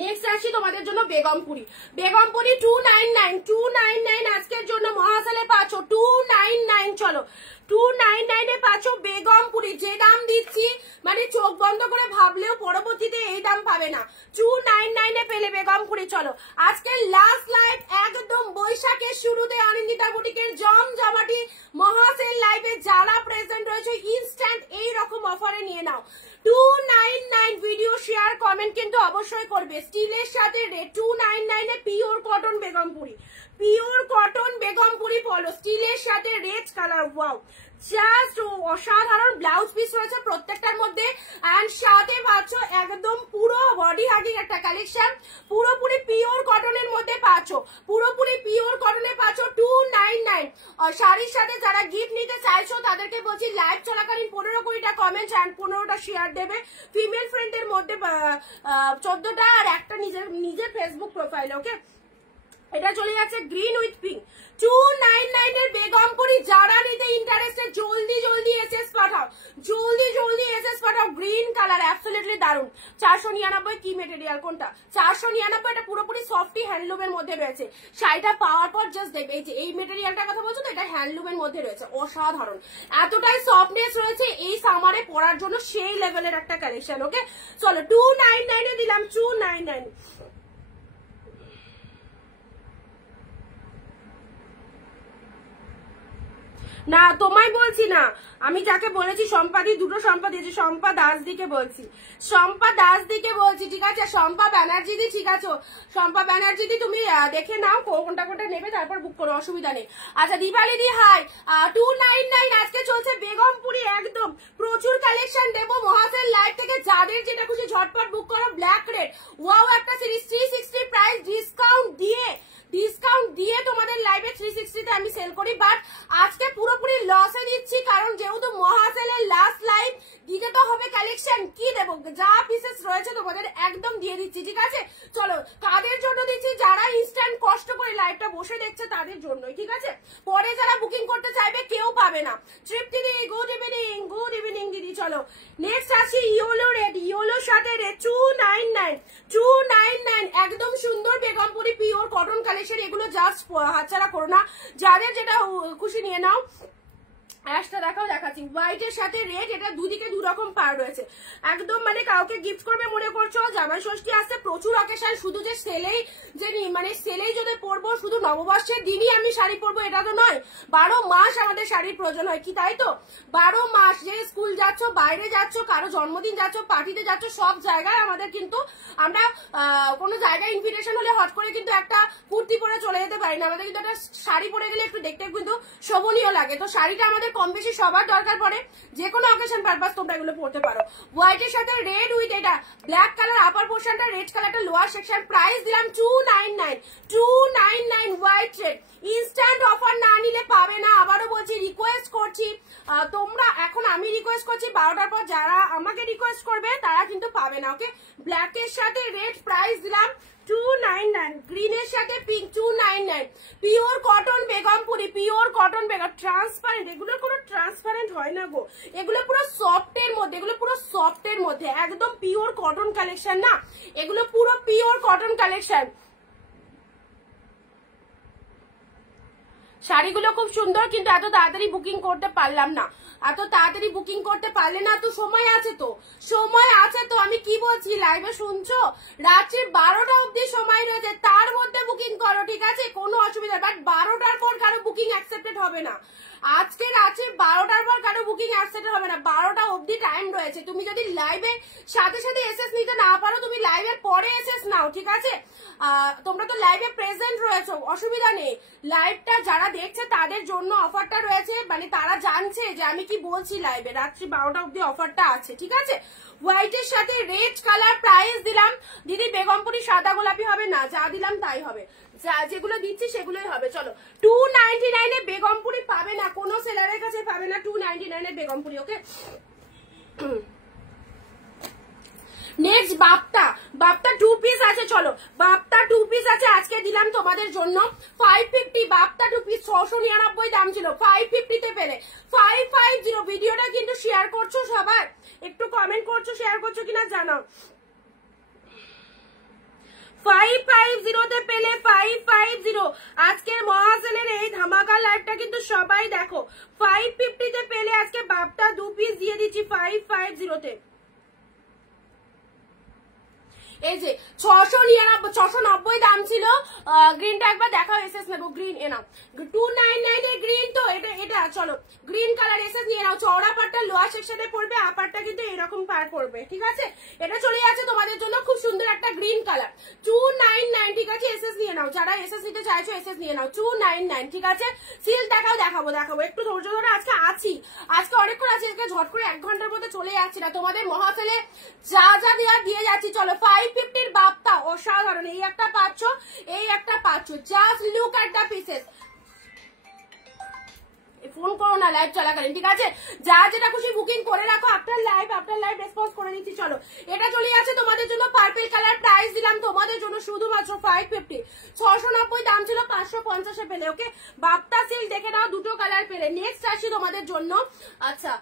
নেক্সট আসি তোমাদের জন্য বেগমপুরি। বেগমপুরি 299 আজকের জন্য মহাসালে পাচ্ছ 299। চলো 299 এ পাচ্ছ বেগমপুরি। যে দাম দিচ্ছি মানে চোখ বন্ধ করে ভাবলেও পরবর্তীতে এই দাম পাবে না। 299 এ পেলে বেগমপুরি। চলো আজকে লাস্ট লাইভ, একদম বৈশাখের শুরুতে আনন্দিতা বুটিকের জমজমাটি মহাসেল লাইভে যারা প্রেজেন্ট রয়েছে ইনস্ট্যান্ট এই রকম অফারে নিয়ে নাও। 299 ভিডিও শেয়ার কমেন্ট কিন্তু অবশ্যই করবে। স্টিলের সাথে রেড 299 এ pure cotton Begampuri, pure cotton Begampuri পলো স্টিলের সাথে রেড কালার। ওয়াও, জাস্ট অসাধারণ ব্লাউজ পিস রয়েছে প্রত্যেকটার মধ্যে। এন্ড সাথে পাচ্ছ একদম পুরো বডি হাগিং একটা কালেকশন, পুরোপুরি পিওর কটনের মধ্যে পাচ্ছ, পুরোপুরি পিওর কটনে পাচ্ছ 299। শাড়ির সাথে যারা গিফট নিতে চাইছো তাদেরকে বলছি লাইভ চলাকালীন 15-20টা কমেন্ট এন্ড 15টা শেয়ার দেবে। ফিমেল ফ্রেন্ডের মধ্যে 14টা আর একটা নিজের ফেসবুক প্রোফাইল। ওকে, এটা চলে যাচ্ছে গ্রিন উইথ পিঙ্ক 299 এর বেগমপুরি। যারা নিতে ইন্টারেস্টেড জলদি জলদি এসএস পাঠাও, জলদি জলদি এসএস পাঠাও। গ্রিন কালার অ্যাবসলিউটলি দারুন। 499 কি মেটেরিয়াল কোনটা? 499 এটা পুরোপুরি সফটি হ্যান্ডলুমের মধ্যে রয়েছে। শাড়িটা পাওয়ার পর জাস্ট দেখবে এই যে এই মেটেরিয়ালটার কথা বলছো তো, এটা হ্যান্ডলুমের মধ্যে রয়েছে, অসাধারণ। এতটাই সফটনেস রয়েছে, এই সামারে পরার জন্য সেই লেভেলের একটা কালেকশন। ওকে, চলো 299 এ দিলাম 299। না তোমায় বলছি না, আমি যাকে বলেছি সম্পাদি, দুটো সম্পা দিয়েছি, শম্পা দাস দিকে বলছি, শম্পা দাস দিকে বলছি, ঠিক আছে। শম্পা ব্যানার্জি দি, ঠিক আছে, শম্পা ব্যানার্জি দি তুমি দেখে নাও কোনটা কোনটা নেবে, তারপর বুক করো, অসুবিধা নেই। আচ্ছা দীপালি দি হাই, 299 আজকে চলছে বেগমপুরি। একদম প্রচুর কালেকশন দেবো মহাসেল লাইভ থেকে, যাদের যেটা খুশি ঝটপট বুক করো। ব্ল্যাক রেড ওয়াও একটা সিরিজ 360 প্রাইস ডিসকাউন্ট দিয়ে তোমাদের লাইভে 360 তে আমি সেল করি, বাট আজকে পুরোপুরি লসে দিচ্ছি, কারণ যেহেতু মহাসেলের লাস্ট লাইভ দিতে তো হবে কালেকশন। কি দেবো, যা পিসেস রয়েছে তোমাদের একদম দিয়ে দিচ্ছি, ঠিক আছে। চলো কাদের জন্য দিচ্ছি, যারা ইনস্ট্যান্ট কষ্ট করে লাইভটা বসে দেখছে তাদের জন্যই, ঠিক আছে। পরে যারা বুকিং করতে চাইবে কেউ পাবে না। তৃপ্তি দি গুড ইভিনিং দিদি। চলো নেক্সট আসি ইয়েলো রেড, ইয়েলোর সাথে রেড 299 একদম সুন্দর বেগমপুরি পিওর কটন কালেকশন। এগুলো জাস্ট হাতছাড়া করো না, যাদের যেটা খুশি নিয়ে নাও। অ্যাশটা দেখাচ্ছি, হোয়াইটের সাথে রেড, এটা দুদিকে দুরকম পার রয়েছে। একদম মানে কাউকে গিফট করবে মনে করছো, জামাই ষষ্ঠী আসছে, প্রচুর অকেশন, শুধু যে সেলেই যদি পরবো, শুধু নববর্ষের দিনই আমি শাড়ি পরবো এটা তো নয়। 12 মাস আমাদের শাড়ির প্রয়োজন হয়, কি তাই তো? 12 মাস যে স্কুল যাচ্ছ, বাইরে যাচ্ছ, কারো জন্মদিন যাচ্ছ, পার্টিতে যাচ্ছ, সব জায়গায় আমাদের কিন্তু আমরা কোনো জায়গায় ইনভিটেশন হলে হট করে কিন্তু একটা কুর্তি পরে চলে যেতে পারি না, আমাদের কিন্তু একটা শাড়ি পরে গেলে একটু দেখতে কিন্তু শোভনীয় লাগে। তো শাড়িটা আমাদের কম বেশি সবার দরকার পড়ে, যে কোনো অকেশন পারপাস তোমরা এগুলো পড়তে পারো। হোয়াইটের সাথে রেড উইথ এটা ব্ল্যাক কালার, আপার পোর্শনটা রেড কালারটা লোয়ার সেকশন। প্রাইস দিলাম 299 হোয়াইট রেড। ইনস্ট্যান্ট অফার না নিলে পাবে না। আবারও বলছি, রিকোয়েস্ট করছি তোমরা, এখন আমি রিকোয়েস্ট করছি 12টার পর যারা আমাকে রিকোয়েস্ট করবে তারা কিন্তু পাবে না। ওকে, ব্ল্যাকের সাথে রেড প্রাইস দিলাম 299, গ্রিনের সাথে pink 299। Pure cotton Begampuri, pure cotton Begum, transparent, এগুলো কোনো ট্রান্সপারেন্ট হয় না গো, এগুলো পুরো সফটের মধ্যে, এগুলো পুরো সফটের মধ্যে, একদম পিওর কটন কালেকশন না, এগুলো পুরো পিওর কটন কালেকশন। শাড়িগুলো খুব সুন্দর, কিন্তু এত তাড়াতাড়ি বুকিং করতে পারলাম না, এত তাড়াতাড়ি বুকিং করতে পারলে না তো, সময় আছে তো, সময় আছে তো। আমি কি বলছি, লাইভে শুনছো, রাত্রি 12টা অব্দি সময় রয়েছে, তার মধ্যে বুকিং করো, ঠিক আছে, কোনো অসুবিধা। বাট 12টার পর কারো বুকিং অ্যাকসেপ্টেড হবে না, আজকে রাত্রি 12টার পর কারো বুকিং অ্যাকসেপ্টেড হবে না। 12টা অব্দি টাইম রয়েছে। তুমি যদি লাইভে সাথে সাথে এসএস নিতে না পারো, তুমি লাইভের পরে এসএস নাও, ঠিক আছে। তোমরা তো লাইভে প্রেজেন্ট রয়েছো, অসুবিধা নেই। লাইভটা যারা দেখছে তাদের জন্য অফারটা রয়েছে, মানে তারা জানছে যে আমি কি বলছি লাইভে, রাত্রি 12টা অব্দি অফারটা আছে, ঠিক আছে। হোয়াইটের সাথে রেড কালার প্রাইস দিলাম দিদি, বেগমপুরি সাদা গোলাপি হবে না, যা দিলাম তাই হবে, যেগুলো দিচ্ছি সেগুলোই হবে। চলো 299 এ বেগমপুরি পাবে না, কোনো সেলারের কাছে পাবে না 299 এ বেগমপুরি। ওকে, নেক্সট বাপ্তা 2 পিস আছে। চলো বাপ্তা 2 পিস আছে, আজকে দিলাম তোমাদের জন্য 550। বাপ্তা 2 পিস 699 দাম ছিল, 550 তে পেলে 550। ভিডিওটা কিন্তু শেয়ার করছো সবাই, একটু কমেন্ট করছো, শেয়ার করছো কিনা জানাও। 550 তে পেলে 550। আজকের মহাসেলের এই ধামাকা লাইভটা কিন্তু সবাই দেখো। 550 তে পেলে আজকে বাপ্তা 2 পিস দিয়ে দিচ্ছি 550 তে। এই যে 690 দাম ছিল। গ্রিনটা একবার দেখাও, এসএস নেবো, গ্রিন এ নাও। 299 এর গ্রিন তো এটা চলো গ্রিন কালার এসএস নিয়ে নাও। চওড়া পাটটা লোয়ার সেকশনে পড়বে, আপারটা কিন্তু এরকম পার করবে, ঠিক আছে। এটা চলে যাচ্ছে তোমাদের জন্য খুব সুন্দর একটা গ্রিন কালার 299, ঠিক আছে। এসএস নিয়ে নাও, যারা এসএস নিতে চাইছো এসএস নিয়ে নাও 299, ঠিক আছে। সিল দেখাবো একটু ধৈর্য ধরে। আজকে অনেকক্ষণ আছে, আজকে ঝট করে 1 ঘন্টার মধ্যে চলে যাচ্ছি না, তোমাদের মহাসেলে যা দেওয়ার দিয়ে যাচ্ছি। চলো 550 বাপ্তা অসাধারণ, এই একটা পাচ্ছ, just look at the pieces. Phone করো না লাইভ চলাকালীন, ঠিক আছে। যা যেটা খুশি বুকিং করে রাখো, আপনার লাইভ রেসপন্স করে দিচ্ছি। চলো এটা চলে যাচ্ছে তোমাদের জন্য পার্পল কালার, প্রাইস দিলাম তোমাদের জন্য শুধুমাত্র 550। 690 দাম ছিল, 550 এ পেলে। ওকে, বাপ্তা সিল্ক দেখে নাও, দুটো কালার পেলে। নেক্সট আসি তোমাদের জন্য, আচ্ছা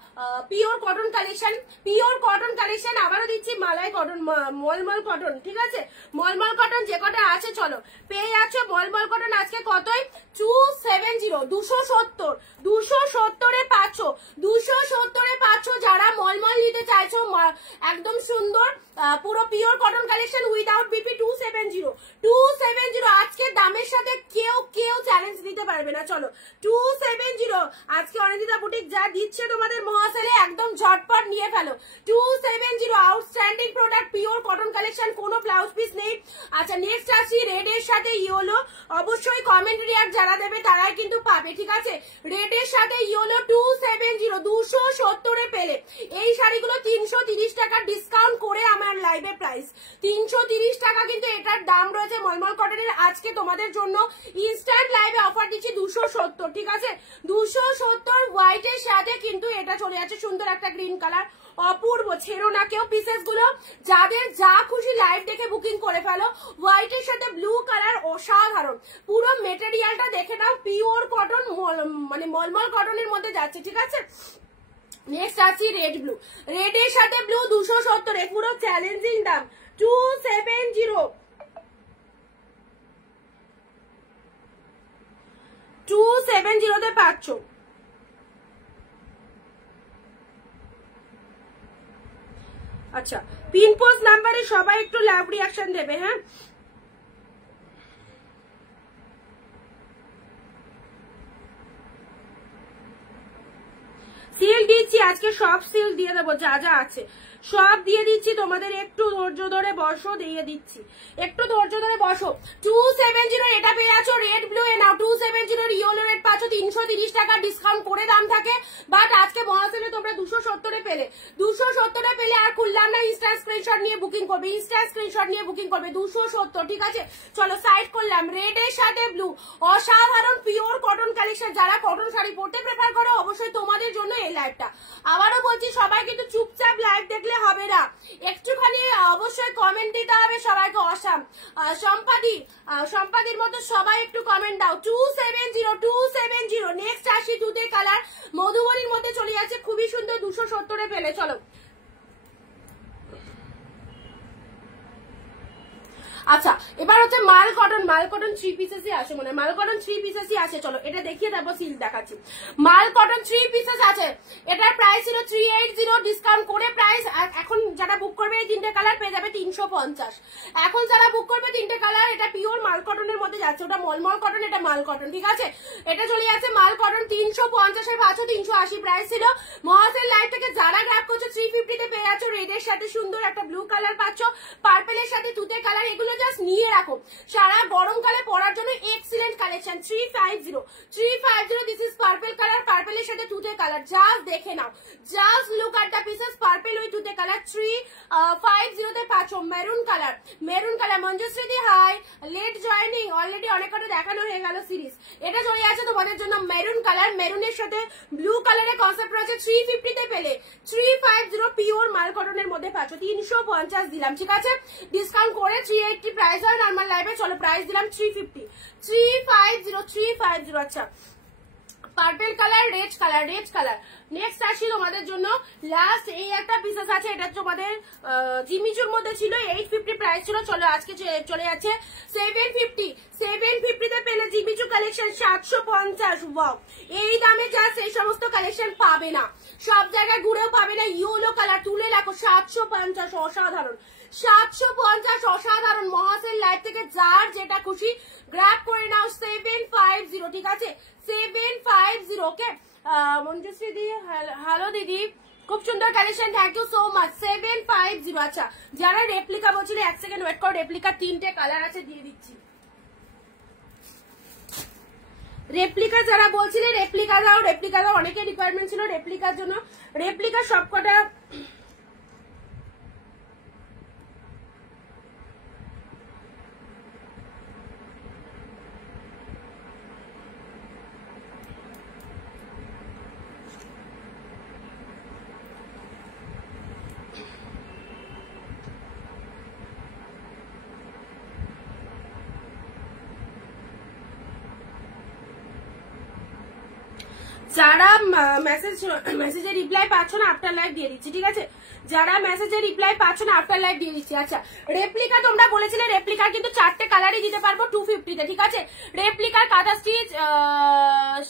পিওর কটন কালেকশন আবারও দিচ্ছি, মালাই কটন, মলমল কটন, ঠিক আছে। মলমল কটন যে কটা আছে চলো পেয়ে যাচ্ছ। মলমল কটন আজকে কতই 270, 270 এ পাচ্ছ, 270 এ পাচ্ছ। যারা মলমল নিতে চাইছো একদম সুন্দর পুরো pure cotton collection without BP 270 আজকে দামের সাথে কেউ চ্যালেঞ্জ দিতে পারবে না। চলো 270 আজকে অনিন্দিতা বুটিক যা দিচ্ছে তোমাদের মহাসেলে, একদম ঝটপট নিয়ে ফেলো। 270 outstanding product, pure cotton collection, কোনো ব্লাউজ পিস নেই। আচ্ছা নেক্সট আসি রেড এর সাথে ইয়েলো। অবশ্যই কমেন্ট রিয়াক্ট যারা দেবে তারাই কিন্তু পাবে, ঠিক আছে। রেড এর সাথে ইয়েলো 270, 270 এ পেলে। এই শাড়িগুলো 330 টাকা ডিসকাউন্ট করে আমার লাইভে প্রাইস 330 টাকা, কিন্তু এটার দাম রয়েছে মলমল কটনের। আজকে তোমাদের জন্য ইনস্ট্যান্ট লাইভে অফার দিচ্ছি 270, ঠিক আছে। 270 হোয়াইট এর সাথে কিন্তু এটা চলে যাচ্ছে সুন্দর একটা গ্রিন কালার, অপূর্ব। ছেড়ো না কেউ পিসেস গুলো, যাদের যা খুশি লাইভ দেখে বুকিং করে ফেলো। হোয়াইট এর সাথে ব্লু কালার অসাধারণ, পুরো মেটেরিয়ালটা দেখে নাও, পিওর কটন, মানে মলমল কটনের মধ্যে যাচ্ছে, ঠিক আছে। নেক্সট আছি রেড ব্লু, রেড এর সাথে ব্লু 270 এ, পুরো চ্যালেঞ্জিং দাম 270 তে পাচ্ছ। আচ্ছা পিন পোস্ট নাম্বারে সবাই একটু লাভ রিয়াকশন দেবে, হ্যাঁ। সিল দিচ্ছি আজকে, সব সিল দিয়ে দেবো, যা আছে সব দিয়ে দিচ্ছি তোমাদের। একটু ধৈর্য ধরে বসো, দিয়ে দিচ্ছি, একটু ধৈর্য ধরে বসো। 270 এটা পেয়ে যাচ্ছ রেড ব্লু এ নাও। 270 ইয়েলো রেড পাচ্ছ 330 টাকা ডিসকাউন্ট করে দাম থাকে, বাট আজকে মহাসেলে তোমরা 270 এ পেলে। 270 এ পেলে আর খুললাম না, ইনস্ট্যান্ট স্ক্রিনশট নিয়ে বুকিং করবে, 270, ঠিক আছে। চলো সাইড করলাম। রেড এর সাথে ব্লু অসাধারণ পিওর কটন কালেকশন, যারা কটন শাড়ি পরতে প্রেফার করো অবশ্যই তোমাদের জন্য এই লাইভটা। আবারও বলছি সবাই কিন্তু চুপচাপ লাইভ দেখলে হবে না, একটুখানি অবশ্যই কমেন্ট দিতে হবে সবাইকে। অসাম সম্পাদির মতো সবাই একটু কমেন্ট দাও। 270 নেক্সট আসি দুধে কালার, মধুবনীর মধ্যে চলে যাচ্ছে, খুবই সুন্দর, 270 এ পেলে। চলো আচ্ছা এবার হচ্ছে মাল কটন 3 পিসেসই আছে, মানে মাল কটন 3 পিসেসই আছে। চলো এটা দেখিয়ে দেবো, সিল দেখাচ্ছি। মাল কটন 3 পিসেস আছে, এটার প্রাইস ছিল 380, ডিসকাউন্ট করে প্রাইস এখন যারা বুক করবে এই 3টে কালার পেয়ে যাবে 350। এখন যারা বুক করবে 3টে কালার, এটা পিওর মাল কটনের মধ্যে যাচ্ছে, ওটা মলমল কটন, এটা মাল কটন, ঠিক আছে। এটা চলে যাচ্ছে মাল কটন 350 এর পাচ্ছ, 380 প্রাইস ছিল। মহাসেল লাইভটাকে যারা গ্র্যাব করছো 350 তে পেয়ে যাচ্ছ। রেড এর সাথে সুন্দর একটা ব্লু কালার পাচ্ছ, পার্পল এর সাথে তুতে কালার, এগুলো জাস্ট নিয়ে রাখো, সারা গরমকালে পরার জন্য excellent collection. Collection 350 this is purple colour, পার্পলের সাথে তুতে কালার, জাস্ট দেখে নাও, just look at the pieces, purple with তুতে কালার 350 তে পাচ্ছ। মেরুন কালার মঞ্জুশ্রী দি হাই, লেট জয়েনিং, অলরেডি অনেক কটা দেখানো হয়ে গেল সিরিজ। এটা চলে আছে তোমাদের জন্য মেরুন কালার, মেরুনের সাথে ব্লু কালারের কনসেপ্ট রয়েছে, 350 তে পেলে 350 পিওর মাল কটনের মধ্যে পাচ্ছ, 350 দিলাম, ঠিক আছে, ডিসকাউন্ট করে 380 প্রাইস হয় নরমাল লাইভে, চলো প্রাইস দিলাম 350। আচ্ছা, purple colour, red colour. Next আসি তোমাদের জন্য লাস্ট এই একটা পিসেস আছে, এটা তোমাদের জিমিচুর মধ্যে ছিল, 850 প্রাইস ছিল, চলো আজকে চলে যাচ্ছে 750 তে পেলে জিমিচু কালেকশন 750। ওয়াও, এই দামে জাস্ট এই সমস্ত কালেকশন পাবে না, সব জায়গায় ঘুরেও পাবে না। ইয়েলো কালার তুলে রাখো, 750, অসাধারণ 750, অসাধারণ। মহাসেল লাইভ থেকে যার যেটা খুশি গ্র্যাব করে নাও, 750, ঠিক আছে, 750। ওকে, মঞ্জুশ্রী দি হ্যালো দিদি, খুব সুন্দর collection, thank you so much, 750। আচ্ছা, যারা রেপ্লিকা বলছিল 1 সেকেন্ড ওয়েট করো, রেপ্লিকা 3টে কালার আছে, দিয়ে দিচ্ছি। রেপ্লিকা যারা বলছিলে রেপ্লিকা দাও, অনেকের রিকোয়ারমেন্ট ছিল রেপ্লিকার জন্য, রেপ্লিকা সবকটা যারা মেসেজে রিপ্লাই পাচ্ছ না আফটার লাইভ দিয়ে দিচ্ছি, ঠিক আছে, যারা মেসেজে রিপ্লাই পাচ্ছ না আফটার লাইভ দিয়ে দিচ্ছি। আচ্ছা, রেপ্লিকা তোমরা বলেছিলে রেপ্লিকা কিন্তু 4টে কালারই দিতে পারবো 250 তে, ঠিক আছে, রেপ্লিকার কাঁথা স্টিচ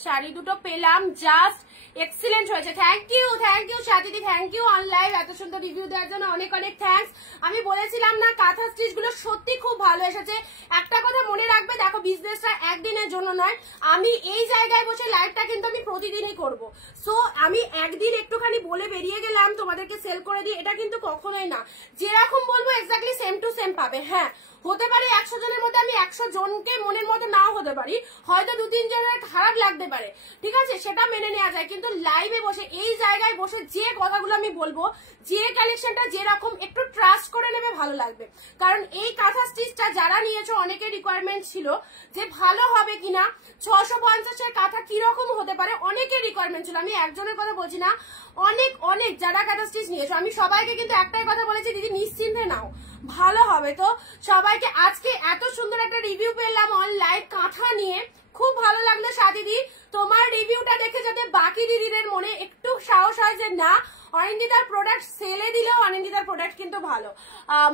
শাড়ি দুটো পেলাম, জাস্ট এক্সিলেন্ট হয়েছে, থ্যাংক ইউ সাথীদি, থ্যাংক ইউ অন লাইভ এত সুন্দর রিভিউ দেওয়ার জন্য, অনেক থ্যাংকস। আমি বলেছিলাম না কাঁথা স্টিচ গুলো সত্যি খুব ভালো এসেছে। একটা কথা মনে রাখবে, দেখো বিজনেসটা একদিনের জন্য নয়, আমি এই জায়গায় বসে লাইভটা কিন্তু আমি প্রতিদিনই করব, সো আমি একদিন একটুখানি বলে বেরিয়ে গেলাম তোমাদেরকে সেল করে দিই, এটা কিন্তু কখনোই না, যেরকম বলবো এক্স্যাক্টলি সেম টু সেম পাবে। হ্যাঁ, হতে পারে 100 জনের মধ্যে আমি 100 জনকে মনের মতো নাও হতে পারি, হয়তো 2-3 জনের খারাপ লাগতে পারে, ঠিক আছে, সেটা মেনে নেওয়া যায়, কিন্তু লাইভে বসে এই জায়গায় বসে যে কথাগুলো আমি বলবো, যে কালেকশনটা যেরকম একটু ট্রাস্ট করে নেবে, ভালো লাগবে। কারণ এই কাঁথা স্টিচটা যারা নিয়েছো অনেকের রিকোয়ারমেন্ট ছিল যে ভালো হবে কিনা, 650-এর কাঁথা কিরকম হতে পারে, অনেকের রিকোয়ারমেন্ট ছিল, আমি একজনের কথা বলছি না, অনেক যারা কাঁথা স্টিচ নিয়েছো, আমি সবাইকে কিন্তু একটাই কথা বলেছি, দিদি নিশ্চিন্তে নাও, ভালো হবে। তো সবাইকে আজকে এত সুন্দর একটা রিভিউ পেলাম অন লাইভ কাঁথা নিয়ে, খুব ভালো লাগলো সাদিদি, তোমার রিভিউটা দেখে যাতে বাকি দিদিদের মনে একটু সাহস হয় যে না, অনিন্দিতার প্রোডাক্ট সেলে দিলেও অনিন্দিতার প্রোডাক্ট কিন্তু ভালো।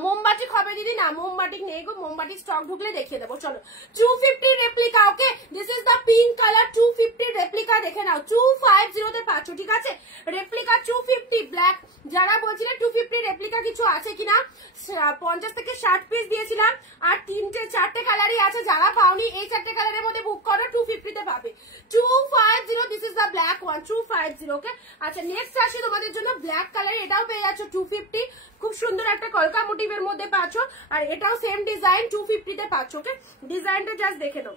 মোমবাটিক হবে দিদি, না মোমবাটিক নেই গো, মোমবাটিক স্টক ঢুকলে দেখিয়ে দেবো। চলো 250 replica, okay, this is the pink colour, 250 replica দেখে নাও, 250 তে পাচ্ছ, ঠিক আছে, রেপ্লিকা 250 ব্ল্যাক। যারা বলছিলে 250 রেপ্লিকা কিছু আছে কিনা, 50 থেকে 60 পিস দিয়েছিলাম, আর 4টে কালারই আছে, যারা পাওনি এই 4টে কালারের মধ্যে বুক করো, 250 তে পাবে, 250, this is the black one, 250, ওকে। আচ্ছা, নেক্সট আসি তোমাদের জন্য ব্ল্যাক কালার, এটাও পেয়ে যাচ্ছ 250, খুব সুন্দর একটা কলকা মোটিভের মধ্যে পাচ্ছ, আর এটাও সেম ডিজাইন 250 তে পাচ্ছ, ওকে, ডিজাইনটা জাস্ট দেখে নাও,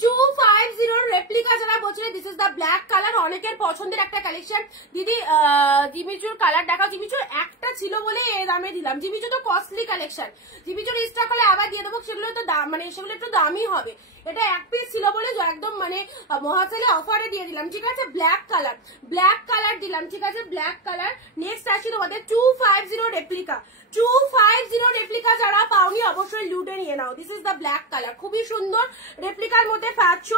250 রেপ্লিকা যারা বলছিলেন, this is the black colour, অনেকের পছন্দের একটা কালেকশন। দিদি জিমিচুর কালার দেখাও, জিমিচুর একটা ছিল বলে এই দামে দিলাম, জিমিচু তো কস্টলি কালেকশন, জিমিচুর স্টক হলে আবার দিয়ে দেবো, সেগুলো তো দাম, মানে সেগুলো একটু দামই হবে, এটা এক পিস ছিল বলে একদম মানে মহাসেলে অফারে দিয়ে দিলাম, ঠিক আছে, ব্ল্যাক কালার দিলাম, ঠিক আছে, ব্ল্যাক কালার। নেক্সট আসি তোমাদের 250 রেপ্লিকা, 250 রেপ্লিকা যারা পাওনি অবশ্যই লুটে নিয়ে নাও, this is the black colour, খুবই সুন্দর রেপ্লিকার মধ্যে পাচ্ছ।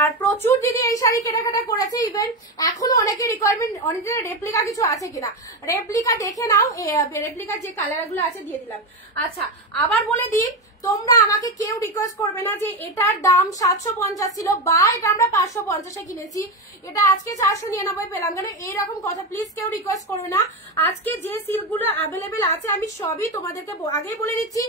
আর প্রচুর দিদি এই শাড়ি কেনাকাটা করেছে, ইভেন এখনো অনেকের রিকোয়ারমেন্ট, অনেকের রেপ্লিকা কিছু আছে কিনা, রেপ্লিকা দেখে নাও, রেপ্লিকার যে কালার গুলো আছে দিয়ে দিলাম। আচ্ছা, আবার বলে দিই, তোমরা আমাকে কেউ রিকোয়েস্ট করবে না যে এটার দাম 750 ছিল বা এটা আমরা 550-এ কিনেছি, এটা আজকে 499 পেলাম কেন, এইরকম কথা প্লিজ কেউ রিকোয়েস্ট করবে না। আজকে যে সিল্কগুলো অ্যাভেলেবেল আছে আমি সবই তোমাদেরকে আগেই বলে দিচ্ছি,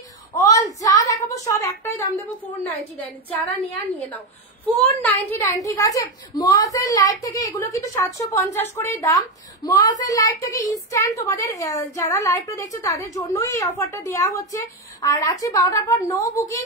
অল যা দেখাবো সব একটাই দাম দেবো 499, যারা নিয়ে নাও 499, ঠিক আছে। মহাসেল লাইভ থেকে এগুলো কিন্তু 750 করে দাম, মহাসেল লাইভ থেকে ইনস্ট্যান্ট তোমাদের যারা লাইভটা দেখছে তাদের জন্যই এই অফারটা দেওয়া হচ্ছে। আর আছে 12টার পর নো বুকিং,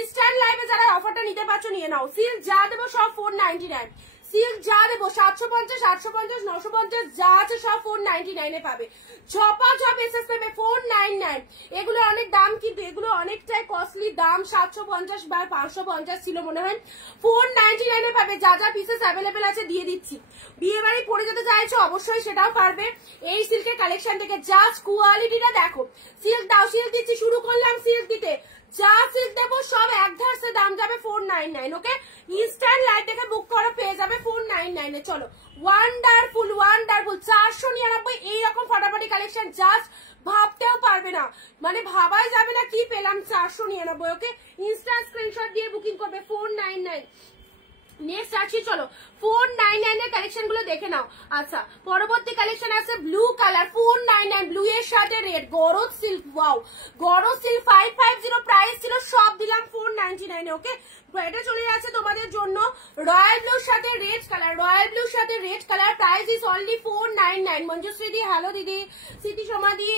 ইনস্ট্যান্ট লাইভে যারা অফারটা নিতে নিতে পারছো নিয়ে নাও। সিল্ক যা দেবো সব 499, সিল্ক যা দেবো 750, 850, 950 যা আছে সব 499 পাবে। ঝপা ঝপ এসএস পেবে 499। এগুলো অনেক দাম, কিন্তু এগুলো অনেকটাই কস্টলি দাম, 750 বা 550 ছিল মনে হয়। 499 পাবে। যা যা পিসেস অ্যাভেলেবেল আছে দিয়ে দিচ্ছি। বিয়ে বাড়ি পরে যেতে চাইছো অবশ্যই সেটাও পারবে এই সিল্কের কালেকশন থেকে। জাস্ট কোয়ালিটিটা দেখো। সিল্ক দাও, সিল্ক দিচ্ছি, শুরু করলাম সিল্ক দিতে। যা সিল্ক দেবো সব এক ধারসে দাম যাবে 499। ওকে, ইনস্ট্যান্ট লাইট দেখে বুক করো, পেয়ে যাবে 499 চলো, ওয়ান্ডারফুল ওয়ান্ডারফুল। 499 এইরকম ফাটাফাটি কালেকশন জাস্ট ভাবতেও পারবে না, মানে ভাবাই যাবে না কি পেলাম 499। ওকে, ইনস্ট্যান্ট স্ক্রিনশট দিয়ে বুকিং করবে 499। নেক্সট আসছি, চলো 499 এর কালেকশন গুলো দেখে নাও। আচ্ছা, পরবর্তী কালেকশন আছে ব্লু কালার 499, ব্লু এর সাথে red, Garad silk. Wow, Garad silk 550 price ছিল, সব দিলাম 499। ওকে, এটা চলে যাচ্ছে তোমাদের জন্য রয়্যাল ব্লুর সাথে রেড কালার, রয়্যাল ব্লুর সাথে red colour. Price is only 499। Manjushree the hello দিদি, স্মৃতি সমাধি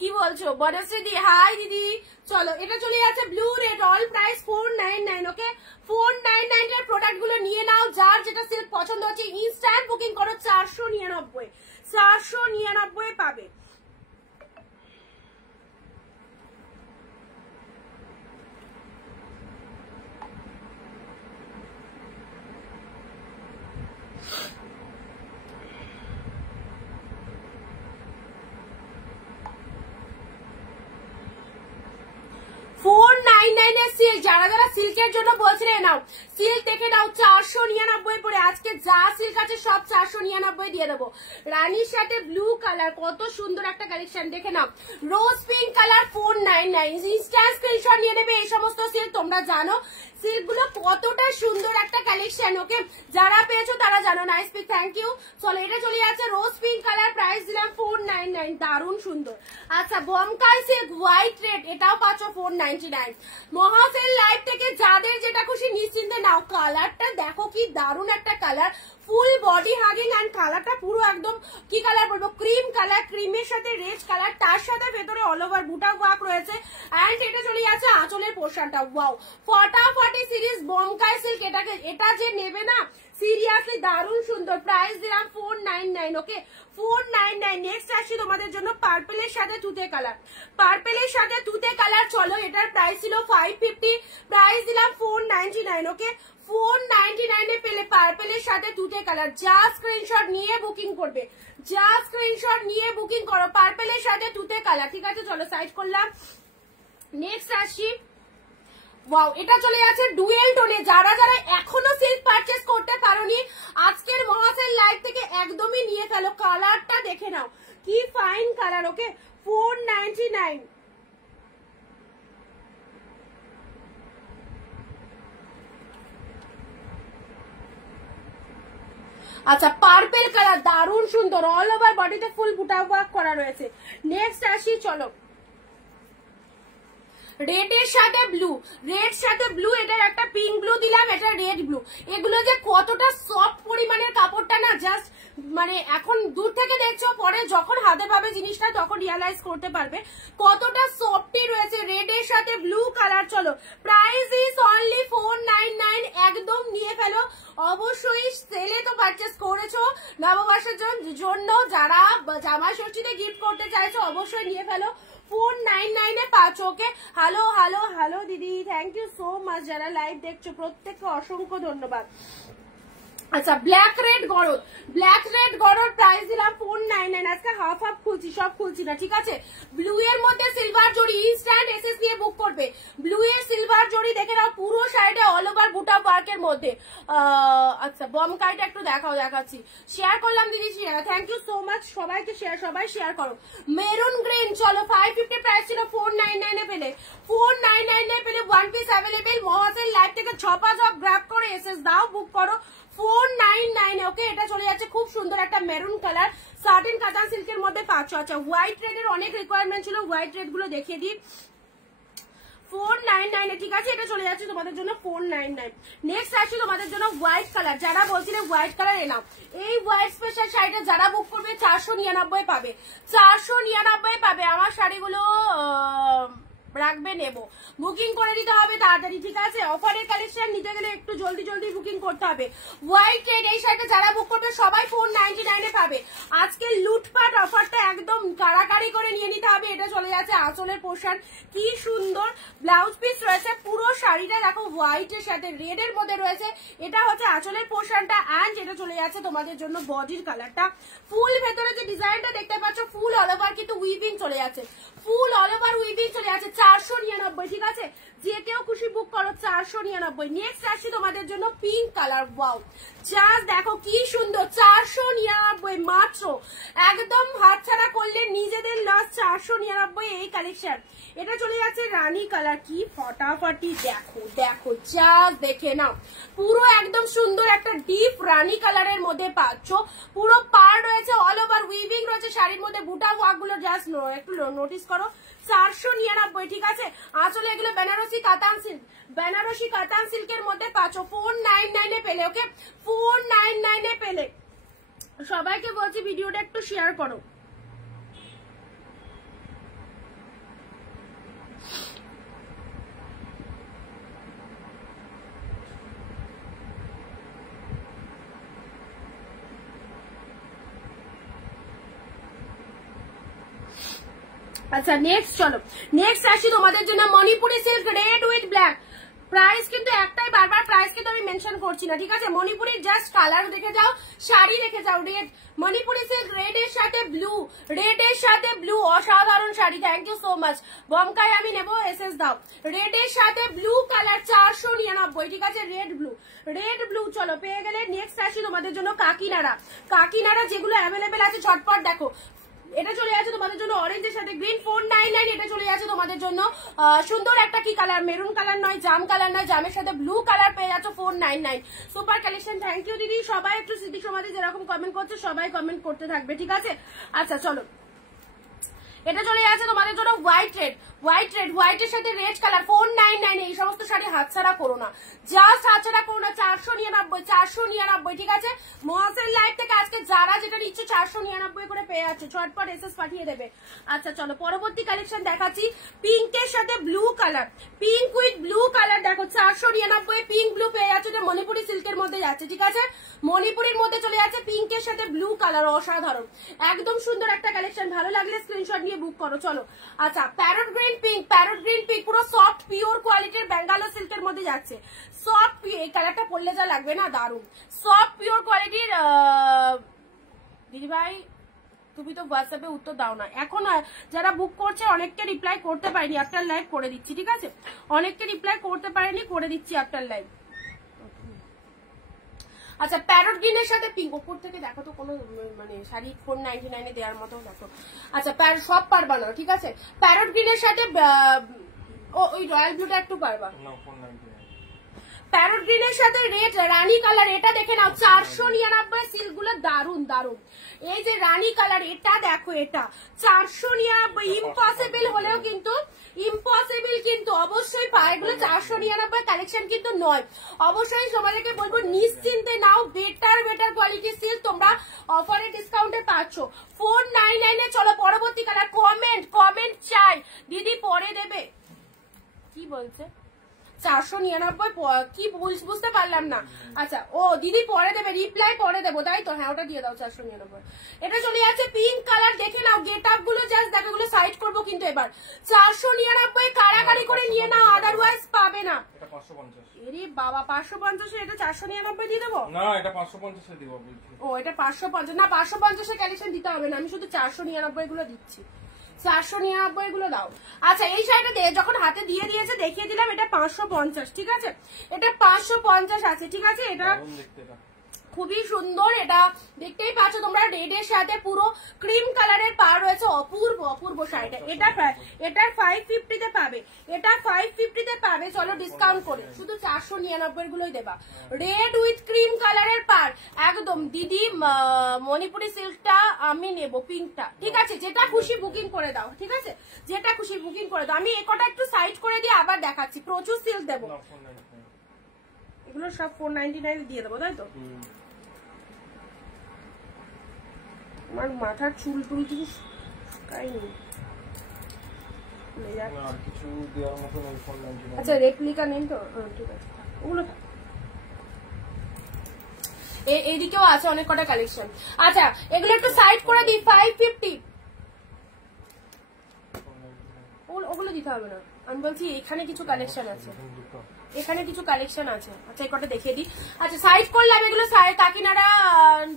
কি বলছো, বনশ্রী দি হাই দিদি। চলো, এটা চলে যাচ্ছে ব্লু রেড, অল প্রাইস 499। ওকে, 499 এর প্রোডাক্ট গুলো নিয়ে নাও। যার যেটা সিল্ক পছন্দ হচ্ছে ইনস্ট্যান্ট বুকিং করো, 499 499 পাবে। যারা যারা সিল্কের জন্য বলছিলেন নাও, সিল্ক দেখে নাও 499 পরে। আজকে যা সিল্ক আছে সব 499 দিয়ে দেবো। রানীর সাথে ব্লু কালার, কত সুন্দর একটা কালেকশন দেখে নাও। Rose pink colour 499। Instant screenshot নিয়ে নেবে। এই সমস্ত সিল্ক তোমরা জানো সিল্ক গুলো কতটা সুন্দর একটা কালেকশন। ওকে, যারা পেয়েছো তারা জানো। Nice pic, thank you. চলো, এটা চলে যাচ্ছে রোজ পিঙ্ক কালার, প্রাইস দিলাম 499, দারুণ সুন্দর। আচ্ছা, বমকাই সিল্ক হোয়াইট রেড, এটাও পাচ্ছ 499। মহাসেল লাইভ থেকে যাদের যেটা খুশি নিশ্চিন্তে নাও। কালারটা দেখো কি দারুণ একটা colour, full body hugging and কালারটা পুরো একদম কি কালার বলবো, ক্রিম কালার, ক্রিমের সাথে রেড কালার, তার সাথে ভেতরে অল ওভার বুটা ওয়ার্ক রয়েছে। অ্যান্ড এটা চলে যাচ্ছে আঁচলের পোর্শনটা। ওয়াও, ফটাফটি সিরিজ বমকাই সিল্ক। এটা যে নেবে না সিরিয়াসলি দারুণ সুন্দর। প্রাইস দিলাম 499। ওকে, 499। নেক্সট আসছি তোমাদের জন্য পার্পেলের সাথে তুতে কালার, পার্পেলের সাথে তুতে কালার। চলো, এটার প্রাইস ছিল 550, প্রাইস দিলাম 499। ওকে, 499 এ পেলে পার্পেলের সাথে তুতে কালার। যা স্ক্রিনশট নিয়ে বুকিং করবে, যা স্ক্রিনশট নিয়ে বুকিং করো, পার্পেলের সাথে তুতে কালার। ঠিক আছে, চলো সাইড করলাম। নেক্সট আসছি, ওয়াও, এটা চলে যাচ্ছে ডুয়েল টোনে। যারা যারা এখনো সিল্ক পারচেজ করতে পারোনি আজকের মহাসেল লাইভ থেকে একদমই নিয়ে ফেলো। কালারটা দেখে নাও কি ফাইন কালার। ওকে, 499। আচ্ছা, পার্পেল কালার দারুণ সুন্দর, অল ওভার বডিতে ফুল বুটা ওয়ার্ক করা রয়েছে। নেক্সট আসি, চলো রেডের সাথে ব্লু, রেড সাথে ব্লু, এটার একটা পিঙ্ক ব্লু দিলাম, এটা রেড ব্লু। এগুলো যে কতটা সফট পরিমাণের কাপড়টা না, জাস্ট মানে এখন দূর থেকে দেখছো, পরে যখন হাতে পাবে জিনিসটা তখন রিয়ালাইজ করতে পারবে কতটা সফটি রয়েছে। রেডের সাথে ব্লু কালার। চলো, প্রাইস ইজ অনলি 499। একদম নিয়ে ফেলো। অবশ্যই সেলে তো পারচেস করেছো নববর্ষের জন্য, যারা জামাই ষষ্ঠীতে গিফট করতে চাইছো অবশ্যই নিয়ে ফেলো। 499 এ পাচ্ছ। ওকে, হ্যালো হ্যালো হ্যালো দিদি, থ্যাংক ইউ সো মাচ। যারা লাইভ দেখছো প্রত্যেককে অসংখ্য ধন্যবাদ। আচ্ছা, black red Garad, black red Garad price দিলাম 499। আজকে হাফ হাফ খুলছি, সব খুলছি না, ঠিক আছে। ব্লু এর মধ্যে সিলভার জড়ি, ইনস্ট্যান্ট এসএস দিয়ে বুক করবে। ব্লু এর সিলভার জড়ি দেখে নাও, পুরো সাইডে অল ওভার বুটা ওয়ার্কের মধ্যে। আচ্ছা, বম কাইটা একটু দেখাও, দেখাচ্ছি। শেয়ার করলাম দিদি, থ্যাংক ইউ সো মাচ। সবাইকে শেয়ার, সবাই শেয়ার করো। মেরুন গ্রিন, চলো 550 প্রাইস ছিল, 499 এ পেলে, 499 এ পেলে ওয়ান পিস অ্যাভেলেবেল। মহাসেল লাইভ থেকে ঝপা ঝপ গ্র্যাব করে এসএস দাও, বুক করো 499। ওকে, এটা চলে যাচ্ছে খুব সুন্দর একটা মেরুন কালার, সার্টেন কাতান সিল্কের মধ্যে পাচ্ছ। আচ্ছা, হোয়াইট রেড এর অনেক রিকোয়ারমেন্ট ছিল, হোয়াইট রেড গুলো দেখিয়ে দিই। 499 এ, ঠিক আছে, এটা চলে যাচ্ছে তোমাদের জন্য 499। নেক্সট আসছে তোমাদের জন্য হোয়াইট কালার। যারা বলছিলে হোয়াইট কালার এনাও, এই হোয়াইট স্পেশাল শাড়িটা যারা বুক করবে 499 পাবে, 499 পাবে। আমার শাড়িগুলো রাখবে নেব, বুকিং করে দিতে হবে তাড়াতাড়ি, ঠিক আছে? অফারের কালেকশন নিতে গেলে একটু জলদি জলদি বুকিং করতে হবে। হোয়াইট রেড এই শাড়িটা যারা বুক করবে সবাই 499 এ পাবে। আজকে লুটপাট অফারটা একদম কাড়াকাড়ি করে নিয়ে নিতে হবে। এটা চলে যাচ্ছে আঁচলের পোর্শন, কি সুন্দর ব্লাউজ পিস রয়েছে, পুরো শাড়িটা দেখো হোয়াইটের সাথে রেড এর মধ্যে রয়েছে। এটা হচ্ছে আঁচলের পোর্শনটা এন্ড এটা চলে যাচ্ছে তোমাদের জন্য বডির কালারটা। ফুল ভেতরে যে ডিজাইনটা দেখতে পাচ্ছ ফুল অল ওভার কিন্তু উইভিং চলে যাচ্ছে, ফুল অল ওভার উইভিং চলে যাচ্ছে 499, ঠিক আছে? যে কেউ খুশি বুক করো 499। নেক্সট আসছি তোমাদের জন্য পিঙ্ক কালার, ওয়াও জাস্ট দেখো কি সুন্দর, 499 মাত্র, একদম হাতছাড়া করলে নিজেদের লস। 499 এই কালেকশন। এটা চলে যাচ্ছে রানী কালার, কি ফটাফটি, দেখো দেখো জাস্ট দেখে নাও, পুরো একদম সুন্দর একটা ডিপ রানী কালারের মধ্যে পাচ্ছ। পুরো পার রয়েছে, অল ওভার উইভিং রয়েছে শাড়ির মধ্যে, বুটা ওয়ার্ক গুলো জাস্ট একটু নোটিস করো। 499, ঠিক আছে? আসলে এগুলো বেনারসি কাতান সিল্ক, বেনারসি কাতান সিল্কের মধ্যে পাচ্ছ 499 এ পেলে। ওকে, 499 এ পেলে। সবাইকে বলছি ভিডিওটা একটু শেয়ার করো। আচ্ছা নেক্সট চলো, নেক্সট আসি তোমাদের জন্য Manipuri silk red with black. Price কিন্তু একটাই, বারবার প্রাইস কিন্তু আমি মেনশন করছি না, ঠিক আছে? মণিপুরি জাস্ট কালার দেখে যাও, শাড়ি দেখে যাও। রেড মণিপুরি সিল্ক রেড এর সাথে ব্লু, রেড এর সাথে ব্লু, অসাধারণ শাড়ি। Thank you so much. Bomkai আমি নেব, এসএস দাও। রেড এর সাথে ব্লু কালার 499, ঠিক আছে? রেড ব্লু, রেড ব্লু চলো পেয়ে গেলে। নেক্সট আসি তোমাদের জন্য কাকিনাড়া, কাকিনাড়া যেগুলো অ্যাভেলেবেল আছে ঝটপট দেখো। এটা চলে যাচ্ছে তোমাদের জন্য অরেঞ্জের সাথে গ্রিন 499। এটা চলে যাচ্ছে তোমাদের জন্য সুন্দর একটা কি কালার, মেরুন কালার নয়, জাম কালার নয়, জামের সাথে ব্লু কালার পেয়ে যাচ্ছ 499। সুপার কালেকশন, থ্যাংক ইউ দিদি। সবাই একটু স্মৃতি সমাধি যেরকম কমেন্ট করছে সবাই কমেন্ট করতে থাকবে, ঠিক আছে? আচ্ছা চলো, এটা চলে যাচ্ছে তোমাদের জন্য হোয়াইট রেড, হোয়াইট রেড, হোয়াইটের সাথে রেড কালার 499। এই সমস্ত শাড়ি হাতছাড়া করো না, জাস্ট হাতছাড়া করো না। 499, 499, ঠিক আছে? মহাসের লাইভ থেকে আজকে যারা যেটা নিচ্ছে 499 করে পেয়ে যাচ্ছে, ঝটপট এসএস পাঠিয়ে দেবে। আচ্ছা চলো পরবর্তী কালেকশন দেখাচ্ছি। পিঙ্কের সাথে blue colour, pink with blue colour দেখো 499 পিঙ্ক ব্লু পেয়ে যাচ্ছে, যে মণিপুরি সিল্কের মধ্যে যাচ্ছে, ঠিক আছে? মণিপুরির মধ্যে চলে যাচ্ছে পিঙ্কের সাথে ব্লু কালার, অসাধারণ একদম সুন্দর একটা কালেকশন। ভালো লাগলে স্ক্রিনশট নিয়ে বুক করো। চলো আচ্ছা, parrot green pink, parrot green pink পুরো সফট পিওর কোয়ালিটির বেঙ্গালো সিল্কের মধ্যে যাচ্ছে। সফট এই কালারটা পরলে যা লাগবে না, দারুন সফট পিওর কোয়ালিটির। দিদি ভাই তুমি তো হোয়াটসঅ্যাপে উত্তর দাও না এখন, যারা বুক করছে অনেককে রিপ্লাই করতে পারিনি, আফটার লাইভ করে দিচ্ছি, ঠিক আছে? অনেককে রিপ্লাই করতে পারেনি, করে দিচ্ছি আফটার লাইভ। আচ্ছা প্যারট গ্রিনের সাথে পিঙ্ক, উপর থেকে দেখো তো কোনো মানে শাড়ি 499 দেওয়ার মতো দেখো। আচ্ছা সব পারবা না, ঠিক আছে? প্যারট গ্রিনের সাথে ওই রয়্যাল ব্লুটা একটু পারবা। প্যারট গ্রিনের সাথে রেড রানী কালার, এটা দেখে নাও 499 সিল্ক গুলো দারুন দারুন। এই যে রানী কালার, এটা দেখো, এটা 499 ইম্পসিবল হলেও কিন্তু, ইম্পসিবল কিন্তু অবশ্যই পায়। এগুলো 499 কালেকশন কিন্তু নয়। অবশ্যই সবাইকে বলবো নিশ্চিন্তে নাও, বেটার বেটার কোয়ালিটির সিল্ক তোমরা অফারে ডিসকাউন্টে পাচ্ছ 499 এ। চলো পরবর্তী কালার। কমেন্ট কমেন্ট চাই, দিদি পরে দেবে কি বলছে? 499 কি বুঝতে পারলাম না। আচ্ছা ও দিদি পরে দেবে, রিপ্লাই পরে দেবো, তাই তো? হ্যাঁ ওটা দিয়ে দাও 499। এটা চলে যাচ্ছে পিঙ্ক কালার, দেখে নাও গেট আপ গুলো, জাস্ট দেখো এগুলো সাইড করবো কিন্তু এবার। 499 কারাকারি করে নিয়ে নাও, আদারওয়াইজ পাবে না। এরে বাবা 550 এটা 499 দিয়ে দেবো না, এটা 550 দিব বলছি। ও এটা 550 না, 550 কালেকশন দিতে হবে না, আমি শুধু 499 গুলো দিচ্ছি। 499 গুলো দাও। আচ্ছা এই শাড়িটা যখন হাতে দিয়ে দিয়েছে দেখিয়ে দিলাম, এটা 550, ঠিক আছে? এটা 550 আছে, ঠিক আছে? এটা খুবই সুন্দর, এটা দেখতেই পাচ্ছ তোমরা, রেড এর সাথে পুরো ক্রিম কালারের পার রয়েছে, অপূর্ব অপূর্ব শাড়িটা। এটা 550 তে পাবে, এটা 550 তে পাবে। চলো ডিসকাউন্ট করে শুধু 499 গুলোই দেবা। রেড উইথ ক্রিম কালারের পার একদম। দিদি মণিপুরি সিল্কটা আমি নেব, পিঙ্কটা, ঠিক আছে? যেটা খুশি বুকিং করে দাও, ঠিক আছে? যেটা খুশি বুকিং করে দাও। আমি একটা একটু সাইড করে দিয়ে আবার দেখাচ্ছি, প্রচুর সিল্ক দেবো। এগুলো সব 499 দিয়ে দেবো, তাই তো? আমার মাথার চুল টুল কিছু শুকায়নি। আর কিছু দেওয়ার মতন ওই 499 আচ্ছা রেপ্লিকা নেন তো, ঠিক আছে ওগুলো থাক। এইদিকেও আছে অনেক কটা কালেকশন। আচ্ছা এগুলো একটু সাইড করে দিই। 550 ওগুলো দিতে হবে না, আমি বলছি এখানে কিছু কালেকশন আছে, এখানে কিছু কালেকশন আছে। আচ্ছা এই কটা দেখিয়ে দিই। আচ্ছা সাইড করলাম, এগুলো কাকিনাড়া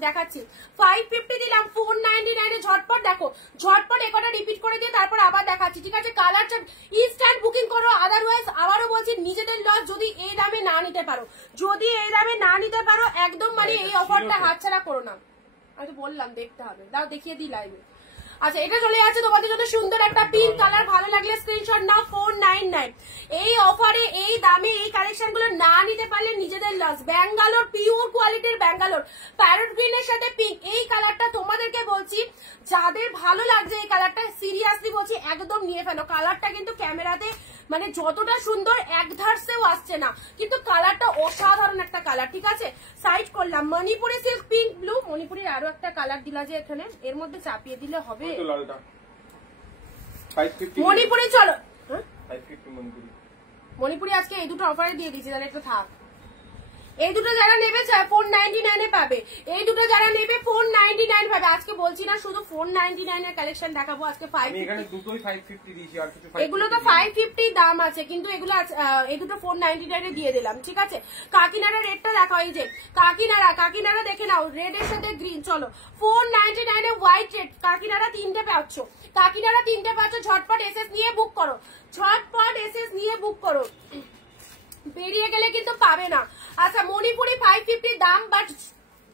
দেখাচ্ছি। 550 দিলাম, 499 এ ঝটপট দেখো, ঝটপট এ কটা রিপিট করে দিয়ে তারপর আবার দেখাচ্ছি, ঠিক আছে? কালার ইনস্ট্যান্ট বুকিং করো, আদারওয়াইজ আবারও বলছি নিজেদের লস যদি এই দামে না নিতে পারো, যদি এই দামে না নিতে পারো একদম মানে এই অফারটা হাতছাড়া করো না। আমি তো বললাম দেখতে হবে, দাও দেখিয়ে দিই লাইভে। আচ্ছা এটা চলে যাচ্ছে তোমাদের জন্য সুন্দর একটা পিঙ্ক কালার, ভালো লাগলে স্ক্রিনশট নাও। 499 এই অফারে এই দামে এই কালেকশন গুলো না নিতে পারলে নিজেদের লস। ব্যাঙ্গালোর পিওর কোয়ালিটির ব্যাঙ্গালোর প্যারট গ্রিনের সাথে পিঙ্ক, এই কালারটা তোমাদেরকে বলছি যাদের ভালো লাগছে এই কালারটা সিরিয়াসলি বলছি একদম নিয়ে ফেলো। কালারটা কিন্তু ক্যামেরাতে মানে যতটা সুন্দর এক ধারসেও আসছে না, কিন্তু কালারটা অসাধারণ একটা কালার, ঠিক আছে? সাইড করলাম। মণিপুরি সিল্ক পিঙ্ক ব্লু, মণিপুরির আরো একটা কালার দিলা যে এখানে, এর মধ্যে চাপিয়ে দিলে হবে। মণিপুরি চলো, 550 মণিপুরি। মণিপুরি আজকে এই দুটো অফারে দিয়ে দিচ্ছি, তাহলে একটু থাক। এই দুটো যারা নেবে 499 এ পাবে, এই দুটো যারা নেবে 499 পাবে। আজকে বলছি না শুধু 499 এর কালেকশন দেখাবো, আজকে 550 এখানে দুটোই 550 দিয়েছি, আর কিছু এগুলো তো 550 দাম আছে, কিন্তু এগুলো এই দুটো 499 এ দিয়ে দিলাম, ঠিক আছে? কাকিনাড়া রেডটা দেখো, এই যে কাকিনাড়া দেখে নাও, রেড এর সাথে গ্রিন। চলো 499 এ হোয়াইট রেড, কাকিনাড়া 3টে পাচ্ছ, কাকিনাড়া 3টে পাচ্ছ। ঝটপট এসএস নিয়ে বুক করো, ঝটপট এসএস নিয়ে বুক করো, বেরিয়ে গেলে কিন্তু পাবে না। আচ্ছা মণিপুরি 550 দাম, বাট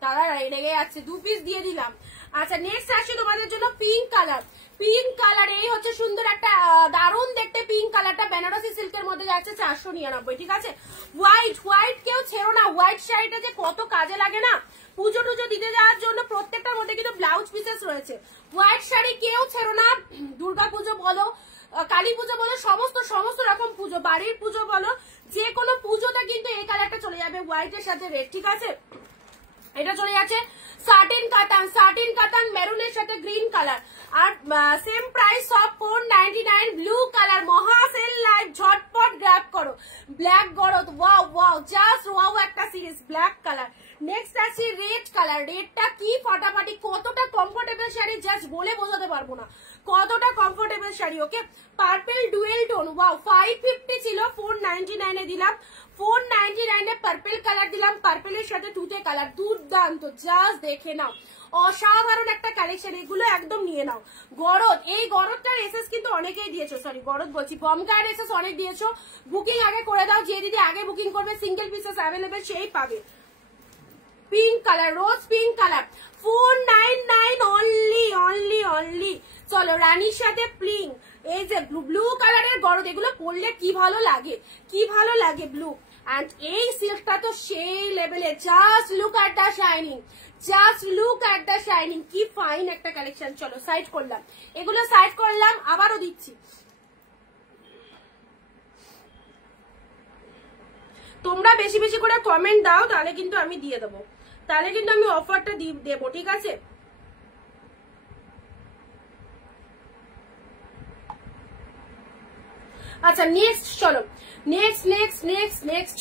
দাদা রেগে যাচ্ছে, 2 পিস দিয়ে দিলাম। আচ্ছা নেক্সট আসছে তোমাদের জন্য পিঙ্ক কালার, পিঙ্ক কালার এই হচ্ছে সুন্দর একটা দারুণ দেখতে পিঙ্ক কালারটা, বেনারসি সিল্কের মধ্যে যাচ্ছে 499, ঠিক আছে? হোয়াইট কেউ ছেড়ো না, হোয়াইট শাড়িটা যে কত কাজে লাগে না পুজো টুজো দিতে যাওয়ার জন্য, প্রত্যেকটার মধ্যে কিন্তু ব্লাউজ পিসেস রয়েছে। হোয়াইট শাড়ি কেউ ছেড়ো না, দুর্গা পুজো বলো, কালী পুজো বলো, সমস্ত রকম পুজো, বাড়ির পুজো বলো, যে কোনো পুজোতে কিন্তু এই কালারটা চলে যাবে হোয়াইটের সাথে রেড, ঠিক আছে? এটা চলে যাচ্ছে সাটিন কাতান মেরুনের সাথে গ্রিন কালার, আর সেম প্রাইস সব 499। ব্লু কালার মহা সেল লাইভ, ঝটপট গ্র্যাব করো। ব্ল্যাক গরদ, ওয়াও জাস্ট ওয়াও একটা সিরিজ, ব্ল্যাক কালার। নেক্সট আছে রেড কালার, রেডটা কি ফাটাফাটি, কতটা কমফোর্টেবল শাড়ি জাস্ট বলে বোঝাতে পারবো না, কতটা কমফোর্টেবল শাড়ি। ওকে পার্পল ডুয়েল টোন, ওয়াও 550 ছিল, 499 এ দিলাম। 499 এ পার্পল কালার দিলাম, পার্পলের সাথে তুতে কালার, দুর্দান্ত, জাস্ট দেখে নাও, অসাধারণ একটা কালেকশন, এগুলো একদম নিয়ে নাও। গরদ, এই গরদটার এসএস কিন্তু অনেকেই দিয়েছো, সরি গরদ বলছি, বমকার এসএস অনেক দিয়েছো। বুকিং আগে করে দাও, যে দিদি আগে বুকিং করবে সিঙ্গেল পিসেস অ্যাভেলেবেল সেই পাবে। পিঙ্ক কালার, রোজ পিঙ্ক কালার, 499 অনলি। চলো রানীর সাথে পিঙ্ক, এই যে ব্লু কালারের গরদ, এগুলো পরলে কি ভালো লাগে ব্লু। এন্ড এই সিল্কটা তো সেই লেভেলে, just look at the shining, কি ফাইন একটা কালেকশন। চলো সাইড করলাম, এগুলো সাইড করলাম, আবারও দিচ্ছি। তোমরা বেশি বেশি করে কমেন্ট দাও, তাহলে কিন্তু আমি দিয়ে দেবো, তাহলে কিন্তু আমি অফারটা দেবো, ঠিক আছে? আচ্ছা নেক্সট চলো, নেক্সট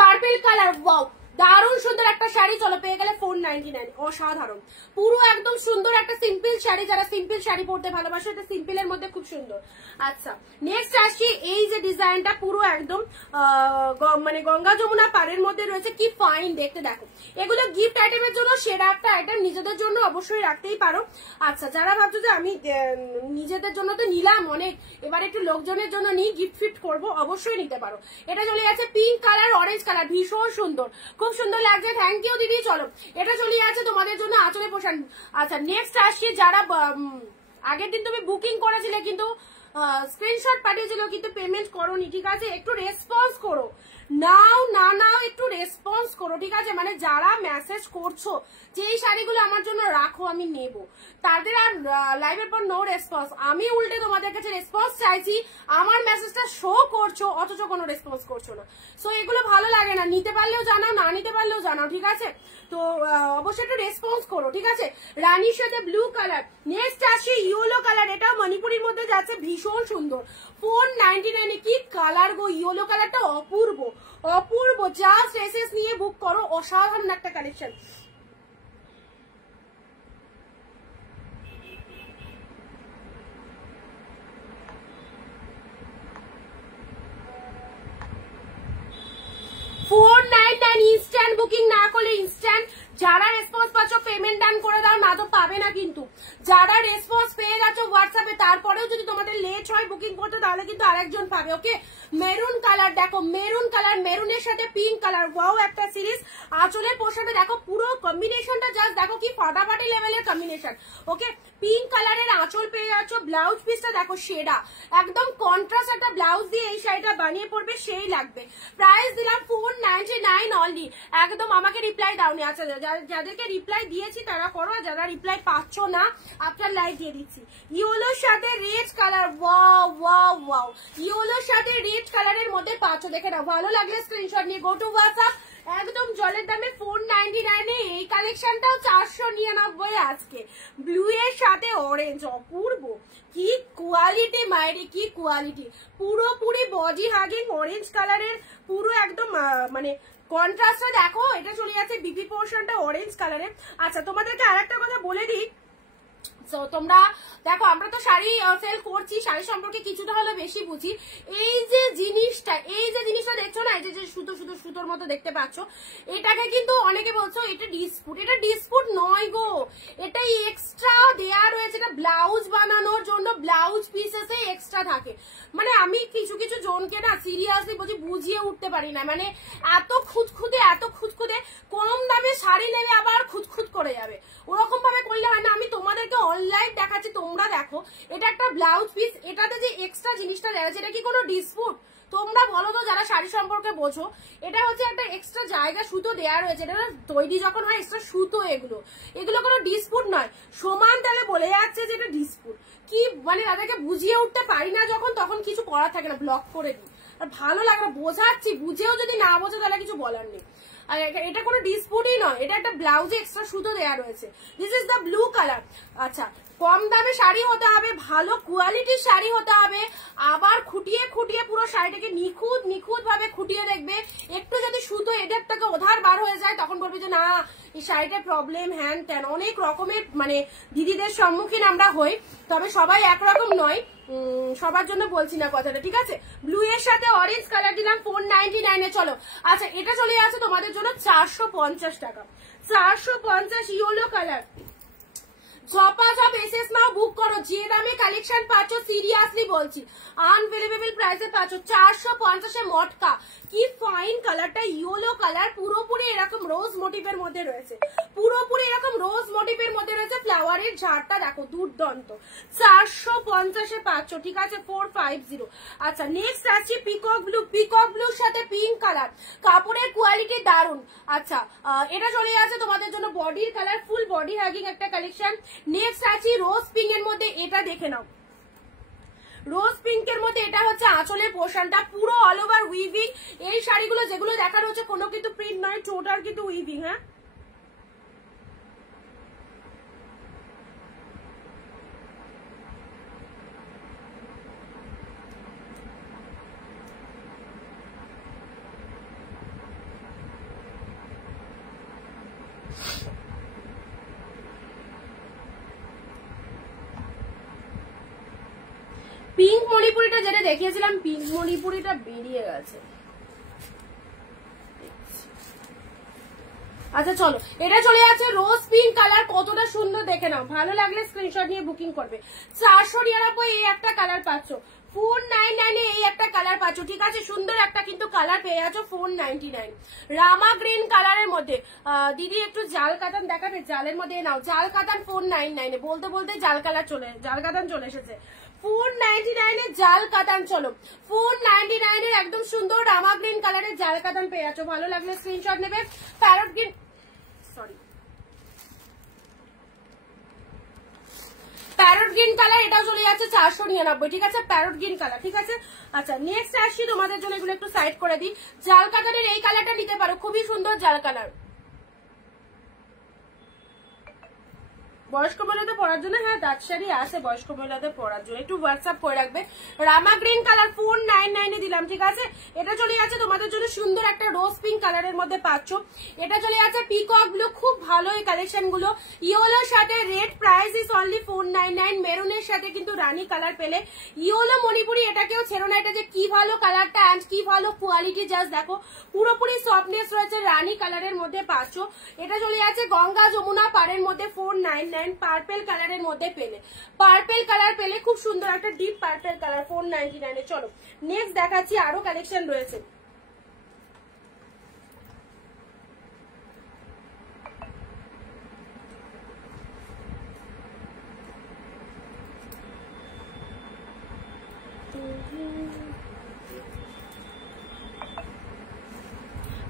পার্পল কালার, ওয়াও দারুণ সুন্দর একটা শাড়ি। চলো পেয়ে গেলে 499, অসাধারণ, পুরো একদম সুন্দর একটা সিম্পল শাড়ি, যারা সিম্পল শাড়ি পরতে ভালোবাসো, এটা সিম্পলের মধ্যে খুব সুন্দর। আচ্ছা নেক্সট আসছি, এই যে ডিজাইনটা পুরো একদম মানে গঙ্গা যমুনা পাড়ের মধ্যে রয়েছে, কি ফাইন দেখতে, দেখো এগুলো গিফট আইটেমের জন্য সেরা একটা আইটেম, নিজেদের জন্য অবশ্যই রাখতেই পারো। আচ্ছা যারা ভাবছো যে আমি নিজেদের জন্য তো নিলাম অনেক, এবার একটু লোকজনের জন্য নিই, গিফট ফিট করবো, অবশ্যই নিতে পারো। এটা চলে যাচ্ছে পিঙ্ক কালার, অরেঞ্জ কালার, ভীষণ সুন্দর, খুব সুন্দর লাগছে, থ্যাংক ইউ দিদি। চলো এটা চলে যাচ্ছে তোমাদের জন্য আঁচলে পোষান। আচ্ছা নেক্সট আসছি, যারা আগের দিন তুমি বুকিং করেছিলে কিন্তু স্ক্রিনশট পাঠিয়েছিল কিন্তু পেমেন্ট করোনি, ঠিক আছে? একটু রেসপন্স করো, নাও না নাও একটু রেসপন্স করো, ঠিক আছে? মানে যারা মেসেজ করছো যে এই শাড়িগুলো আমার জন্য রাখো আমি নেব, তাদের আর লাইভের পর নো রেসপন্স। আমি উল্টে তোমাদের কাছে রেসপন্স চাইছি, আমার মেসেজটা শো করছো অথচ কোনো রেসপন্স করছো না। সো এগুলো ভালো লাগে না, নিতে পারলেও জানাও, না নিতে পারলেও জানাও, ঠিক আছে? তো অবশ্যই একটু রেসপন্স করো, ঠিক আছে? রানীর সাথে ব্লু কালার। নেক্সট আসছে ইয়েলো কালার, এটা মণিপুরির মধ্যে যাচ্ছে, ভীষণ সুন্দর। 499 কি কালার গো, ইয়েলো কালারটা অপূর্ব অপূর্ব। জাস্ট এসএস নিয়ে বুক করো, অসাধারণ একটা কালেকশন। ইনস্ট্যান্ট বুকিং না করলে ইনস্ট্যান্ট। যারা রেসপন্স পাচ্ছ পেমেন্ট ডান করে দাও, না তো পাবে না কিন্তু। যারা রেসপন্স পেয়ে গেছো হোয়াটসঅ্যাপে, তারপরেও যদি তোমাদের লেট হয় বুকিং করতে, তাহলে কিন্তু আরেকজন পাবে। ওকে, মেরুন কালার দেখো, মেরুন কালার, মেরুনের সাথে পিঙ্ক কালার, ওয়াও একটা সিরিজ। আঁচলের পোশাকটা দেখো, পুরো কম্বিনেশনটা জাস্ট দেখো কি ফাটাফাটি লেভেলের কম্বিনেশন। ওকে, পিঙ্ক কালারের আঁচল পেয়ে যাচ্ছ, ব্লাউজ পিসটা দেখো সেরা, একদম কন্ট্রাস্ট একটা ব্লাউজ দিয়ে এই শাড়িটা বানিয়ে পড়বে, সেই লাগবে। প্রাইস দিলাম 499 অনলি। একদম আমাকে রিপ্লাই দাওনি, আচ্ছা যাদেরকে রিপ্লাই দিয়েছি তারা করো, আর যারা রিপ্লাই পাচ্ছ না আপনার লাইক দিয়ে দিচ্ছি। ইয়েলোর সাথে red colour, wow wow wow, ইয়েলোর সাথে রেড কালারের মধ্যে পাচ্ছ, দেখে নাও। ভালো লাগলে স্ক্রিনশট নিয়ে গো টু হোয়াটসঅ্যাপ। একদম জলের দামে 499 এই কালেকশনটাও 499 আজকে। ব্লু এর সাথে অরেঞ্জ, অপূর্ব কি কোয়ালিটি মায়েরি, কি কোয়ালিটি। পুরোপুরি বডি হাগিং অরেঞ্জ কালারের, পুরো একদম মানে কন্ট্রাস্টটা দেখো। এটা চলে যাচ্ছে বিপি পোর্শনটা অরেঞ্জ কালারের। আচ্ছা তোমাদেরকে আরেকটা কথা বলে দিই, তোমরা দেখো আমরা তো শাড়ি সেল করছি, শাড়ি সম্পর্কে কিছুটা হলে বেশি বুঝি। এই যে জিনিসটা দেখছো না, এই যে সুতো সুতো সুতোর মতো দেখতে পাচ্ছ, এটাকে কিন্তু অনেকে বলছো এটা ডিসপুট। এটা ডিসপুট নয় গো, এটা এক্সট্রা দেয়া রয়েছে, এটা ব্লাউজ বানানোর জন্য ব্লাউজ পিসেসে এক্সট্রা থাকে। মানে আমি কিছু কিছু জনকে না সিরিয়াসলি বলছি, বুঝিয়ে উঠতে পারি না। মানে এত খুঁতখুঁতে কম দামে শাড়ি নেবে আবার খুঁতখুত করে যাবে, ওরকম ভাবে করলে হয় না। আমি তোমাদেরকে অনলাইন দেখাচ্ছি, তোমরা দেখো, এটা একটা ব্লাউজ পিস, এটাতে যে এক্সট্রা জিনিসটা দেওয়া আছে এটা কি কোনো ডিসপুট? তোমরা বলো তো যারা শাড়ি সম্পর্কে বোঝো। এটা হচ্ছে একটা এক্সট্রা জায়গা সুতো দেওয়া রয়েছে, এটা তৈরি যখন হয় এক্সট্রা সুতো, এগুলো কোনো ডিসপুট নয়। সমান তাহলে বলে যাচ্ছে যে এটা ডিসপুট কি, মানে তাদেরকে বুঝিয়ে উঠতে পারি না যখন, তখন কিছু করার থাকে না, ব্লক করে দিই। আর ভালো লাগে না, বোঝাচ্ছি, বুঝেও যদি না বোঝে তাহলে কিছু বলার নেই। আর এটা কোনো ডিসপুটই নয়, এটা একটা ব্লাউজে এক্সট্রা সুতো দেওয়া রয়েছে। This is the blue colour. আচ্ছা, কম দামে শাড়ি হতে হবে, ভালো কোয়ালিটির শাড়ি হতে হবে, আবার খুঁটিয়ে খুঁটিয়ে পুরো শাড়িটাকে নিখুঁত ভাবে খুঁটিয়ে দেখবে। একটু যদি সুতো এদের থেকে ওধার বার হয়ে যায়, তখন বলবে যে না এই শাড়িটার প্রবলেম, হ্যান ত্যান। অনেক রকমের মানে দিদিদের সম্মুখীন আমরা হই, তবে সবাই একরকম নয়, সবার জন্য বলছি না কথাটা, ঠিক আছে? ব্লু এর সাথে অরেঞ্জ কালার দিলাম 499 এ। চলো, আচ্ছা এটা চলে যাচ্ছে তোমাদের জন্য 450 টাকা। 450 ইয়েলো কালার, ঝপাঝপ এসএস নাও, বুক করো। যে দামে কালেকশন পাচ্ছ সিরিয়াসলি বলছি, আনবিলিভেবল প্রাইসে পাচ্ছ। 450 মটকা, কি ফাইন কালারটা, ইয়েলো কালার, পুরোপুরি এরকম রোজ মোটিভের মধ্যে রয়েছে, ফ্লাওয়ারের ঝাড়টা দেখো দুর্দান্ত। 450 পাচ্ছ, ঠিক আছে? 450। আচ্ছা নেক্সট আসছে পিকক ব্লুর সাথে পিঙ্ক কালার, কাপড়ের কোয়ালিটি দারুন। আচ্ছা এটা চলে যাচ্ছে তোমাদের জন্য বডির কালার, ফুল বডি হ্যাগিং একটা কালেকশন। নেক্সট আছে রোজ পিঙ্ক এর মধ্যে, এটা দেখে নাও। রোজ পিঙ্কের মধ্যে এটা হচ্ছে আঁচলের পোর্শনটা, পুরো অল ওভার উইভিং। এই শাড়িগুলো যেগুলো দেখানো হচ্ছে কোনো কিন্তু প্রিন্ট নয়, টোটাল কিন্তু উইভিং। হ্যাঁ পিঙ্ক মণিপুরিটা যেটা দেখিয়েছিলাম, পিঙ্ক মণিপুরিটা বেরিয়ে গেছে। আচ্ছা চলো, এটা চলে যাচ্ছে রোজ পিঙ্ক কালার, কতটা সুন্দর দেখে নাও। ভালো লাগলে স্ক্রিনশট নিয়ে বুকিং করবে। 499 এই একটা কালার পাচ্ছ, 499 এই একটা কালার পাচ্ছ, ঠিক আছে? সুন্দর একটা কিন্তু কালার পেয়ে যাচ্ছ 499। রামা গ্রিন কালারের মধ্যে। দিদি একটু জাল কাতান দেখাবে, জালের মধ্যে নাও। জাল কাতান 499 বলতে বলতে জাল কাতান চলে এসেছে। 499 এর জাল কাতান। চলো 499 এর একদম সুন্দর রামা গ্রিন কালারের জাল কাতান পেয়ে যাচ্ছ। ভালো লাগলে স্ক্রিনশট নেবে। Parrot green, sorry parrot green colour, এটা চলে যাচ্ছে 499, ঠিক আছে? প্যারট গ্রিন কালার, ঠিক আছে? আচ্ছা নেক্সট আসছি, তোমাদের জন্য এগুলো একটু সাইড করে দিই। জাল কাতানের এই কালারটা নিতে পারো, খুবই সুন্দর জাল কালার। বয়স্ক মহিলাদের পরার জন্য, হ্যাঁ দাঁত শাড়ি আছে বয়স্ক মহিলাদের পরার জন্য, একটু হোয়াটসঅ্যাপ করে রাখবে। রামা গ্রিন কালার 499 এ দিলাম, ঠিক আছে? এটা চলে যাচ্ছে তোমাদের জন্য সুন্দর একটা রোজ পিঙ্ক কালারের মধ্যে পাচ্ছ। এটা চলে যাচ্ছে পিকক ব্লু, খুব ভালো এই কালেকশন গুলো। ইয়েলোর সাথে রেড, প্রাইস ইজ অনলি 499। মেরুনের সাথে কিন্তু রানী কালার পেলে। ইয়েলো মণিপুরি, এটা কেউ ছেড়ো না, এটা যে কি ভালো কালারটা অ্যান্ড কি ভালো কোয়ালিটি, জাস্ট দেখো পুরোপুরি সফটনেস রয়েছে, রানী কালারের মধ্যে পাচ্ছ। এটা চলে যাচ্ছে গঙ্গা যমুনা পাড়ের মধ্যে 499। পার্পেল কালারের মধ্যে পেলে, পার্পেল কালার পেলে খুব সুন্দর একটা ডিপ পার্পেল কালার 499 এ। চলো নেক্সট দেখাচ্ছি, আরো কালেকশন রয়েছে।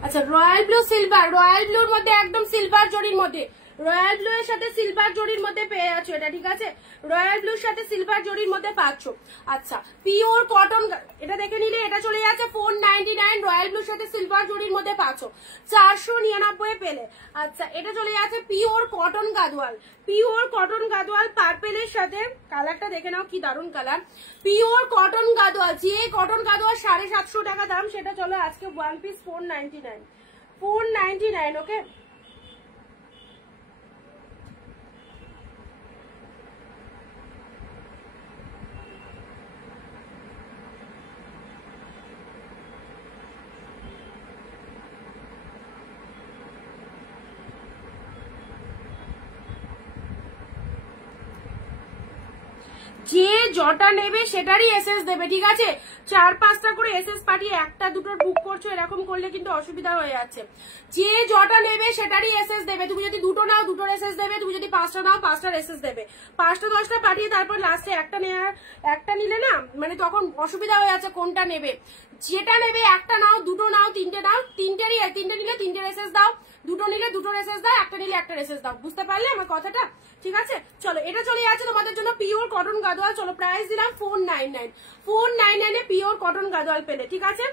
আচ্ছা রয়্যাল ব্লু সিলভার, রয়্যাল ব্লুর মধ্যে একদম সিলভার জরির মধ্যে, রয়্যাল ব্লু এর সাথে সিলভার জরির মধ্যে পেয়ে যাচ্ছ এটা, ঠিক আছে? রয়্যাল ব্লুর সাথে সিলভার জরির মধ্যে পাচ্ছ। আচ্ছা পিওর কটন, এটা দেখে নিলে এটা চলে যাচ্ছে 499। রয়্যাল ব্লুর সাথে সিলভার জরির মধ্যে পাচ্ছ 499 পেলে। আচ্ছা এটা চলে যাচ্ছে pure cotton Gadwal, pure cotton Gadwal পার্পেলের সাথে, কালারটা দেখে নাও কি দারুন কালার। পিওর কটন গাদোয়াল, যে কটন গাদোয়াল 750 টাকা দাম, সেটা চলো আজকে ওয়ান পিস 499, 499, ওকে? যে জটা নেবে সেটারই এসএস দেবে, ঠিক আছে? 4-5টা করে এসএস পাঠিয়ে একটা দুটোর বুক করছো, এরকম করলে কিন্তু অসুবিধা হয়ে যাচ্ছে। যে জটা নেবে সেটারই এসএস দেবে। তুমি যদি দুটো নাও দুটোর এসএস দেবে, তুমি যদি 5টা নাও 5টার এসএস দেবে। 5টা 10টা পাঠিয়ে তারপর লাস্টে একটা নিলে না, মানে তখন অসুবিধা হয়ে যাচ্ছে কোনটা নেবে। যেটা নেবে একটা নাও, দুটো নাও, তিনটে নাও, তিনটে নিলে তিনটের এসএস দাও, দুটো নিলে দুটোর এসএস দাও, একটা নিলে একটার এসএস দাও। বুঝতে পারলে আমার কথাটা? ঠিক আছে চলো এটা চলে যাচ্ছে তোমাদের জন্য পিওর কটন গাদোয়াল। চলো প্রাইস দিলাম 499, 499 এ পিওর কটন গাদোয়াল পেলে, ঠিক আছে?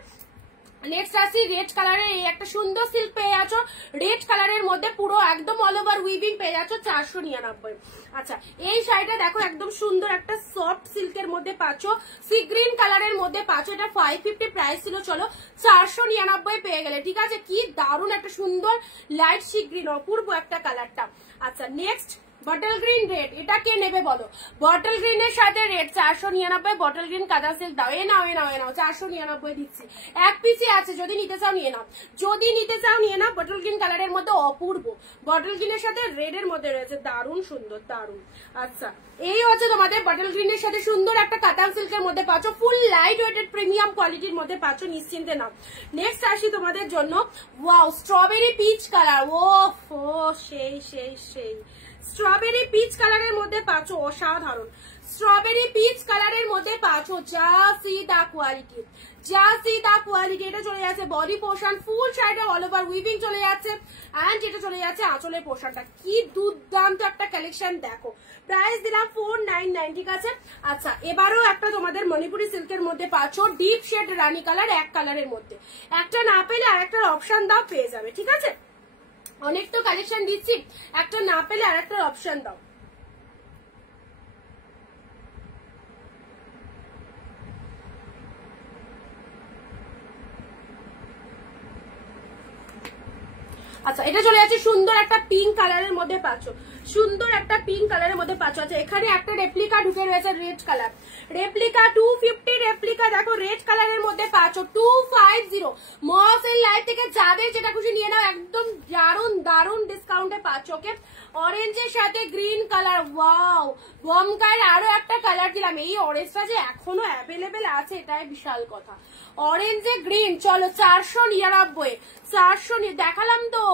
নেক্সট আসি রেড কালারের, এই একটা সুন্দর সিল্ক পেয়ে যাচ্ছ রেড কালারের মধ্যে, পুরো একদম অল ওভার উইভিং পেয়ে যাচ্ছ 499। আচ্ছা এই শাড়িটা দেখো একদম সুন্দর একটা সফট সিল্কের মধ্যে পাচ্ছ, সি গ্রিন কালারের মধ্যে পাচ্ছ। এটা 550 প্রাইস ছিল, চলো 499 পেয়ে গেলে, ঠিক আছে? কি দারুণ একটা সুন্দর লাইট সি গ্রিন, অপূর্ব একটা কালারটা। আচ্ছা নেক্সট বটল গ্রিন রেড, এটা কে নেবে বলো? বটল গ্রিনের সাথে রেড 499, বটল গ্রিন কাদা সিল্ক দাও। এ নাও 499 দিচ্ছি, এক পিসি আছে, যদি নিতে চাও নিয়ে নাও, যদি নিতে চাও নিয়ে নাও। বটল গ্রিন কালারের মধ্যে অপূর্ব, বটল গ্রিনের সাথে রেড এর মধ্যে রয়েছে, দারুণ সুন্দর দারুণ। আচ্ছা এই হচ্ছে তোমাদের বটল গ্রিনের সাথে সুন্দর একটা কাতান সিল্কের মধ্যে পাচ্ছ, ফুল লাইট ওয়েটেড প্রিমিয়াম কোয়ালিটির মধ্যে পাচ্ছ, নিশ্চিন্তে নাও। নেক্সট আসি তোমাদের জন্য, ওয়াও স্ট্রবেরি পিচ কালার, ও সেই সেই সেই স্ট্রবেরি পিচ কালারের মধ্যে পাচ্ছ, অসাধারণ স্ট্রবেরি পিচ কালারের মধ্যে পাচ্ছ, যা সিদা কোয়ালিটি, যা সিদা কোয়ালিটি। এটা চলে যাচ্ছে বডি পোর্শন, ফুল শাড়িটা অল ওভার উইভিং চলে যাচ্ছে, এন্ড এটা চলে যাচ্ছে আঁচলের পোর্শনটা। কি দুর্দান্ত একটা কালেকশন দেখো। প্রাইস দিলাম 499, ঠিক আছে? আচ্ছা এবারও একটা তোমাদের মণিপুরি সিল্কের মধ্যে পাচ্ছ, ডিপ শেড রানী কালার, এক কালারের মধ্যে। একটা না পেলে আর একটার অপশন দাও, পেয়ে যাবে, ঠিক আছে? অনেক তো কালেকশন দিচ্ছি, একটা না পেলে আর একটা অপশন দাও। আচ্ছা এটা চলে যাচ্ছে সুন্দর একটা পিঙ্ক কালারের মধ্যে পাচ্ছ, সুন্দর একটা পিঙ্ক কালারের মধ্যে পাচ্ছ। আচ্ছা এখানে একটা রেপ্লিকা ঢুকে রয়েছে রেড কালার, রেপ্লিকা 250, রেপ্লিকা দেখো রেড কালারের মধ্যে পাচ্ছ 250। মহাসেল লাইভ থেকে যাদের যেটা খুশি নিয়ে নাও, একদম দারুন দারুন ডিসকাউন্টে পাচ্ছ, ওকে? অরেঞ্জের সাথে গ্রিন কালার, ওয়াও বমকার আরো একটা কালার দিলাম। এই অরেঞ্জটা যে এখনো অ্যাভেলেবেল আছে এটাই বিশাল কথা। অরেঞ্জে গ্রিন, চলো 499, 400 দেখালাম তো।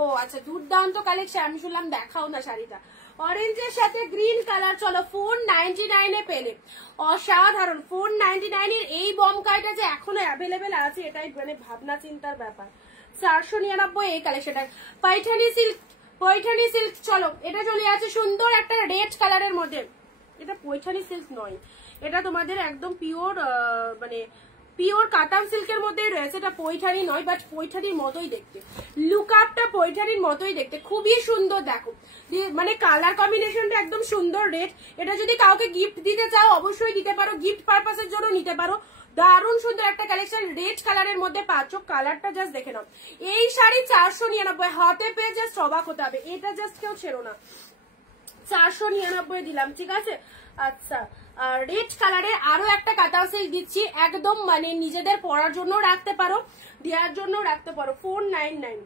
ও আচ্ছা দুর্দান্ত কালেকশন, আমি শুনলাম দেখাও না শাড়িটা। অরেঞ্জের সাথে গ্রিন কালার, চলো 499 পেলে, অসাধারণ। 499 এর এই বমকাইটা যে এখনো অ্যাভেলেবেল আছে এটাই মানে ভাবনা চিন্তার ব্যাপার। 499 এই কালেকশনটা। পৈঠানি সিল্ক, চলো এটা চলে আছে সুন্দর একটা রেড কালারের মধ্যে। এটা পৈঠানি সিল্ক নয়, এটা তোমাদের একদম পিওর মানে পিওর কাতান সিল্কের মধ্যেই রয়েছে। এটা পৈঠানি নয়, বাট পৈঠানির মতোই দেখতে, লুক আপটা পৈঠানির মতোই দেখতে, খুবই সুন্দর। দেখো মানে কালার কম্বিনেশনটা একদম সুন্দর রেড। এটা যদি কাউকে গিফট দিতে চাও অবশ্যই দিতে পারো, গিফট পারপাসের জন্য নিতে পারো। দারুণ সুন্দর একটা কালেকশন, রেড কালারের মধ্যে পাচ্ছ। কালারটা জাস্ট দেখে নাও। এই শাড়ি 499, হাতে পেয়ে জাস্ট অবাক হতে হবে। এটা জাস্ট কেউ ছেড়ো না, 499 দিলাম, ঠিক আছে। আচ্ছা, রেড কালারের আরো একটা কাতান সিল্ক দিচ্ছি, একদম মানে নিজেদের পরার জন্য রাখতে পারো, দেওয়ার জন্য রাখতে পারো। 499।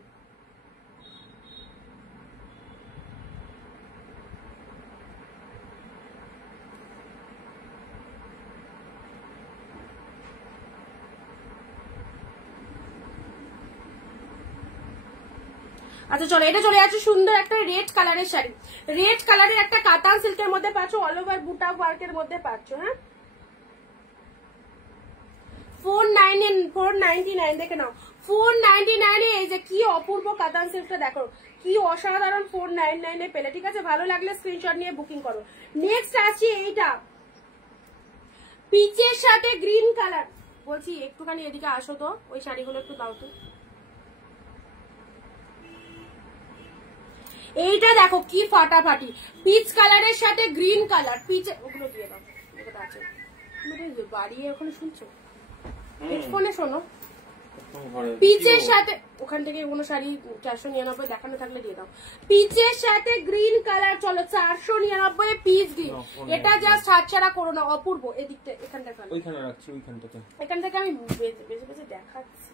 আচ্ছা চলো, এটা চলে যাচ্ছে সুন্দর একটা রেড কালারের শাড়ি। রেড কালারের একটা কাতান সিল্কের মধ্যে পাচ্ছ, অল ওভার বুটা ওয়ার্কের মধ্যে পাচ্ছ। হ্যাঁ, 499 দেখে নাও। 499 এই যে কি অপূর্ব কাতান সিল্কটা দেখো, কি অসাধারণ। 499 পেলে, ঠিক আছে। ভালো লাগলে স্ক্রিনশট নিয়ে বুকিং করো। নেক্সট আসছি এইটা, পিচের সাথে গ্রিন কালার। বলছি একটুখানি এদিকে আসো তো, ওই শাড়িগুলো একটু দাও তো। এইটা দেখো কি ফাটাফাটি, পিচ কালারের সাথে গ্রিন কালার। পিচ ওগুলো দিয়ে দাও, এটা আছে বাড়িয়ে ওখানে শুনছো, হেডফোনে শোনো। পিচের সাথে ওখান থেকে কোনো শাড়ি 499 দেখানো থাকলে দিয়ে দাও। পিচের সাথে গ্রিন কালার, চলো 499 পিচ গ্রিন। এটা জাস্ট হাতছাড়া করো না, অপূর্ব। এদিকটা এখানটা ওইখানে রাখছি, এখান থেকে আমি বেঁচে বেঁচে দেখাচ্ছি।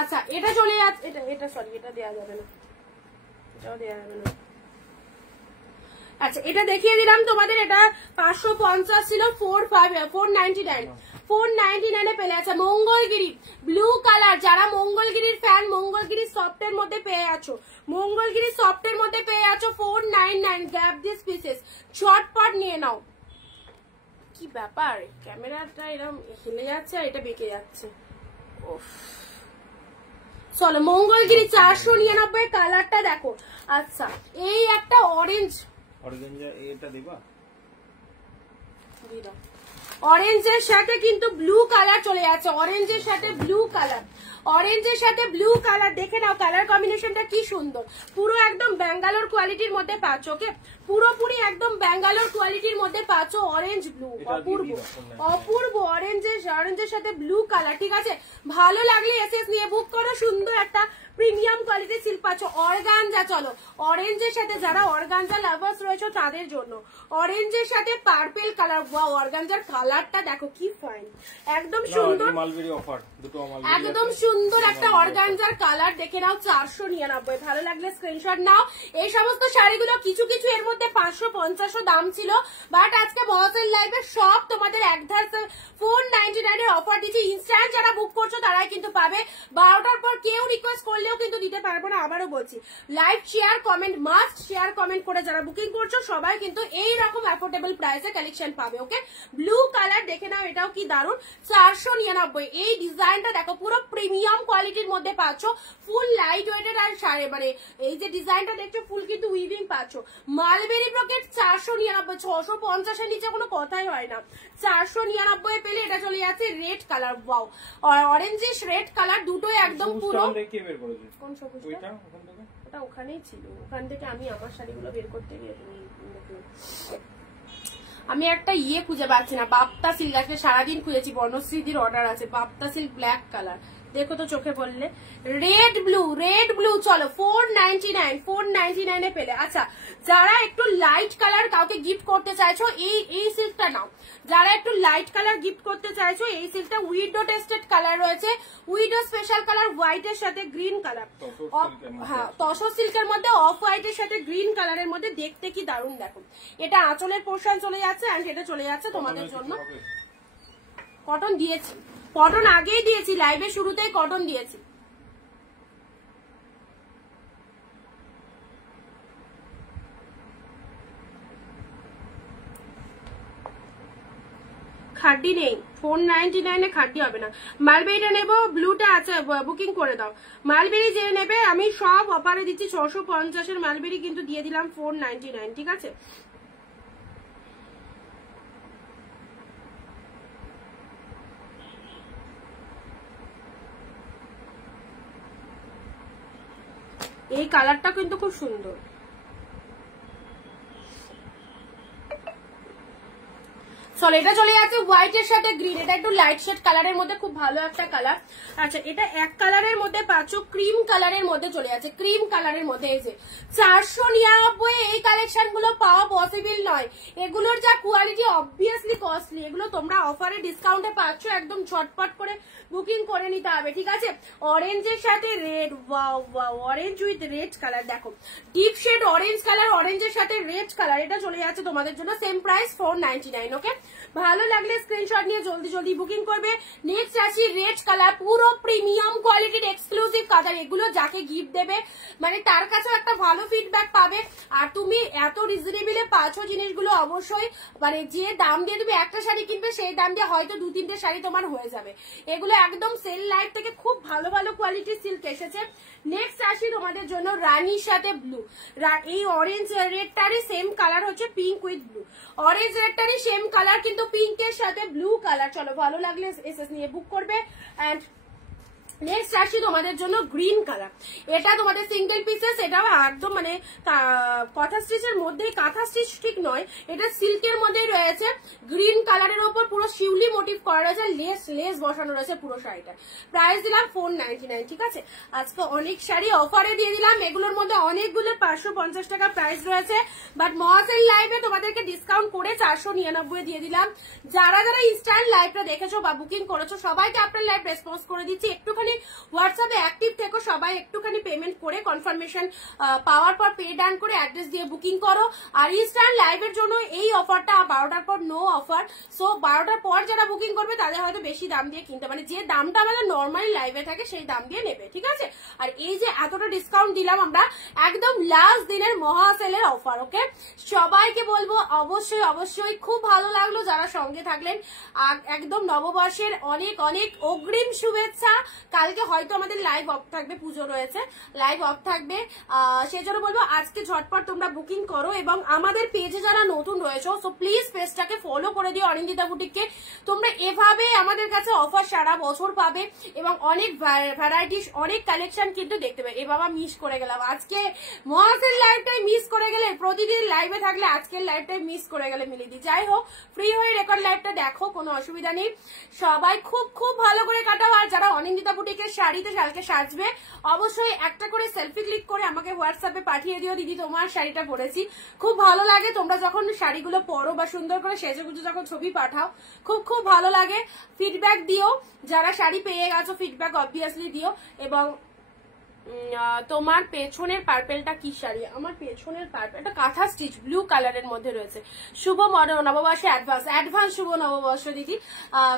আচ্ছা এটা চলে যাচ্ছে, এটা সরি, এটা দেওয়া যাবে না, এটাও দেওয়া যাবে না। আচ্ছা এটা দেখিয়ে দিলাম তোমাদের, এটা 550 ছিল, 499 পেলে। আচ্ছা মঙ্গলগিরি ব্লু কালার, যারা মঙ্গলগিরির ফ্যান, মঙ্গলগিরি সফটের মধ্যে পেয়ে আছো, মঙ্গলগিরি সফটের মধ্যে পেয়ে আছো 499। গ্যাপ দিস পিসেস, ঝটপট নিয়ে নাও। কি ব্যাপার, ক্যামেরাটা এরকম হেলে যাচ্ছে আর এটা বেঁকে যাচ্ছে। ওফ, চলো মঙ্গলগিরি 499 কালারটা দেখো। আচ্ছা এই একটা অরেঞ্জ, এটা দিবা, দিয়ে দাও। অরেঞ্জের সাথে কিন্তু ব্লু কালার চলে যাচ্ছে, অরেঞ্জের সাথে ব্লু কালার, অরেঞ্জের সাথে ব্লু কালার। দেখে নাও কালার কম্বিনেশনটা কি সুন্দর, পুরো একদম ব্যাঙ্গালোর কোয়ালিটির মধ্যে পাচ্ছ। ওকে, পুরোপুরি একদম ব্যাঙ্গালোর কোয়ালিটির মধ্যে পাচ্ছ। অরেঞ্জ ব্লু, অপূর্ব অপূর্ব। অরেঞ্জের সাথে ব্লু কালার, ঠিক আছে। ভালো লাগলে এসএস নিয়ে বুক করো। সুন্দর একটা প্রিমিয়াম কোয়ালিটির সিল্ক পাচ্ছ। অর্গানজা, চলো অরেঞ্জের সাথে যারা অর্গানজা লাভার্স রয়েছে তাদের জন্য অরেঞ্জের সাথে পার্পল কালার। ওয়াও, অর্গানজার কালারটা দেখো কি ফাইন, একদম সুন্দর, একদম সুন্দর একটা অর্গানজার কালার। দেখে নাও 499। ভালো লাগলে স্ক্রিনশট নাও। এই সমস্ত শাড়িগুলো কিছু কিছু এর মধ্যে 550 দাম ছিল, বাট আজকে বসের লাইভে সব তোমাদের একধার 499 এর অফার দিচ্ছি। ইনস্ট্যান্ট যারা বুক করছো তারাই কিন্তু পাবে। 12টার পর কেউ রিকোয়েস্ট করলেও কিন্তু দিতে পারবো না। আবারও বলছি, live share comment, must share comment করে যারা বুকিং করছো সবাই কিন্তু এই রকম অ্যাফোর্ডেবল প্রাইসে কালেকশন পাবে। ওকে, ব্লু কালার দেখে নাও, এটাও কি দারুন। 499। এই ডিজাইনটা দেখো, পুরো প্রিমিয়াম কোয়ালিটির মধ্যে পাচ্ছ, ফুল লাইট ওয়েটের। আর শাড়ি মানে এই যে ডিজাইনটা দেখছো ফুল কিন্তু উইভিং পাচ্ছ। মালবেরি ব্রোকেট 499, 650 এর নিচে কোনো কথাই হয় না। 499 পেলে। এটা চলে যাচ্ছে red colour. Wow, orangish red colour দুটোই একদম পুরো। কোন সবুজটা? ওটা ওখানেই ছিল, ওখান থেকে আমি আমার শাড়িগুলো বের করতে গিয়ে আমি একটা ইয়ে খুঁজে পাচ্ছি না। বাপ্তা সিল্ক, আজকে সারাদিন খুঁজেছি, বনশ্রীদির অর্ডার আছে। বাপ্তা সিল্ক ব্ল্যাক কালার, দেখো তো চোখে পড়লে। রেড ব্লু, চলো 499 পেলে। আচ্ছা যারা একটু লাইট কালার কাউকে গিফট করতে চাইছো এই সিল্কটা নাও। যারা একটু লাইট কালার গিফট করতে চাইছো এই সিল্কটা উইডো টেস্টেড কালার রয়েছে, উইডো স্পেশাল কালার হোয়াইটের সাথে গ্রিন কালার। হ্যাঁ, তসর সিল্কের মধ্যে অফ হোয়াইটের সাথে গ্রিন কালারের মধ্যে দেখতে কি দারুণ। দেখো এটা আঁচলের পোর্শন চলে যাচ্ছে, আর এটা চলে যাচ্ছে তোমাদের জন্য। কটন দিয়েছি, কটন আগেই দিয়েছি, লাইভের শুরুতেই কটন দিয়েছি। খাড্ডি নেই, 499 খাড্ডি হবে না। মালবেরিটা নেবো, ব্লুটা আছে, বুকিং করে দাও। মালবেরি যে নেবে আমি সব অফারে দিচ্ছি, 650 মালবেরি কিন্তু দিয়ে দিলাম 499, ঠিক আছে? এই কালারটা কিন্তু খুব সুন্দর। চলো এটা চলে যাচ্ছে হোয়াইট এর সাথে গ্রিন, এটা একটু লাইট শেড কালারের মধ্যে, খুব ভালো একটা কালার। আচ্ছা এটা এক কালারের মধ্যে পাচ্ছ, ক্রিম কালারের মধ্যে চলে যাচ্ছে, ক্রিম কালারের মধ্যে। এই যে 499 এই কালেকশন গুলো পাওয়া পসিবল নয়, এগুলোর যা কোয়ালিটি অবভিয়াসলি কস্টলি, এগুলো তোমরা অফারে ডিসকাউন্টে পাচ্ছ, একদম ঝটপট করে বুকিং করে নিতে হবে, ঠিক আছে? অরেঞ্জের সাথে red, wow wow, orange with red colour, দেখো ডিপ শেড অরেঞ্জ কালার, অরেঞ্জের সাথে রেড কালার, এটা চলে যাচ্ছে তোমাদের জন্য সেম প্রাইস 499। ওকে, ভালো লাগলে স্ক্রিনশট নিয়ে জলদি জলদি বুকিং করবে। নেক্সট আসি রেড কালার, পুরো প্রিমিয়াম কোয়ালিটির এক্সক্লুসিভ কালার, এগুলো যাকে গিফট দেবে মানে তার কাছেও একটা ভালো ফিডব্যাক পাবে। আর তুমি এত রিজনেবলে পাচ্ছ জিনিসগুলো, অবশ্যই মানে যে দাম দিয়ে তুমি একটা শাড়ি কিনবে সেই দাম দিয়ে হয়তো 2-3টে শাড়ি তোমার হয়ে যাবে। এগুলো একদম সেল লাইফ থেকে খুব ভালো ভালো কোয়ালিটির সিল্ক এসেছে। নেক্সট আসি তোমাদের জন্য রানীর সাথে ব্লু, এই অরেঞ্জ রেডটারই সেম কালার হচ্ছে পিঙ্ক উইথ ব্লু, অরেঞ্জ রেডটারই সেম কালার কিন্তু পিঙ্কের সাথে ব্লু কালার। চলো ভালো লাগলে এসএস নিয়ে বুক করবে। এন্ড নেক্সট আসি তোমাদের জন্য গ্রিন কালার, এটা তোমাদের সিঙ্গেল পিসেস, এটাও একদম মানে কাঁথা স্টিচের মধ্যে, কাঁথা স্টিচ ঠিক নয়, এটা সিল্কের মধ্যেই রয়েছে। গ্রিন কালারের উপর পুরো শিউলি মোটিভ করা রয়েছে, লেস বসানো রয়েছে পুরো শাড়িটা। প্রাইস দিলাম 499, ঠিক আছে? আজকে অনেক শাড়ি অফারে দিয়ে দিলাম, এগুলোর মধ্যে অনেকগুলো 550 টাকা প্রাইস রয়েছে, বাট মহাসেল লাইভে তোমাদেরকে ডিসকাউন্ট করে 499 দিয়ে দিলাম। যারা যারা ইনস্ট্যান্ট লাইভটা দেখেছো বা বুকিং করেছো সবাইকে আপনার লাইভ রেসপন্স করে দিচ্ছি। একটুখানি হোয়াটসঅ্যাপে অ্যাক্টিভ থেকো, সবাই একটুখানি পেমেন্ট করে কনফার্মেশন পাওয়ার পর পে ডান করে অ্যাড্রেস দিয়ে বুকিং করো। আর ইনস্ট্যান্ট লাইভের জন্য এই অফারটা 12টার পর নো অফার, সো 12টার পর যারা বুকিং করবে তাদের হয়তো বেশি দাম দিয়ে কিনতে, মানে যে দামটা আমাদের নর্মালি লাইভে থাকে সেই দাম দিয়ে নেবে, ঠিক আছে? আর এই যে এতটা ডিসকাউন্ট দিলাম আমরা, একদম লাস্ট দিনের মহা সেলের অফার। ওকে, সবাইকে বলবো অবশ্যই অবশ্যই খুব ভালো লাগলো যারা সঙ্গে থাকলেন, একদম নববর্ষের অনেক অনেক অগ্রিম শুভেচ্ছা। কালকে হয়তো আমাদের লাইভ অফ থাকবে, পুজো রয়েছে, লাইভ অফ থাকবে, সেজন্য বলবো আজকে ঝটপট তোমরা বুকিং করো। এবং আমাদের পেজে যারা নতুন রয়েছে সো প্লিজ পেজটাকে ফলো করে দিও অনিন্দিতা বুটিককে। তোমরা এভাবে আমাদের কাছে অফার সারা বছর পাবে এবং অনেক ভ্যারাইটিস অনেক কালেকশন কিন্তু দেখতে পাবে। এ বাবা মিস করে গেলাম, আজকে মহাসেল লাইভটাই মিস করে গেলে, প্রতিদিন লাইভে থাকলে আজকের লাইভটাই মিস করে গেলে মিলিদি। যাই হোক, ফ্রি হয়ে রেকর্ড লাইভটা দেখো, কোনো অসুবিধা নেই। সবাই খুব খুব ভালো করে কাটাও। আর যারা অনিন্দিতা বুটিকের শাড়িতে কালকে সাজবে অবশ্যই একটা করে সেলফি ক্লিক করে আমাকে হোয়াটসঅ্যাপে পাঠিয়ে দিও, দিদি তোমার শাড়িটা পরেছি। খুব ভালো লাগে তোমরা যখন শাড়িগুলো পরো বা সুন্দর করে সেজেগুজে যখন ছবি পাঠাও, খুব খুব ভালো লাগে। ফিডব্যাক দিও, যারা শাড়ি পেয়ে গেছো ফিডব্যাক অবভিয়াসলি দিও। এবং তোমার পেছনের পার্পেলটা কি শাড়ি? আমার পেছনের পার্পেলটা কাঁথা স্টিচ ব্লু কালারের মধ্যে রয়েছে। শুভ নববর্ষে অ্যাডভান্স শুভ নববর্ষ দিদি।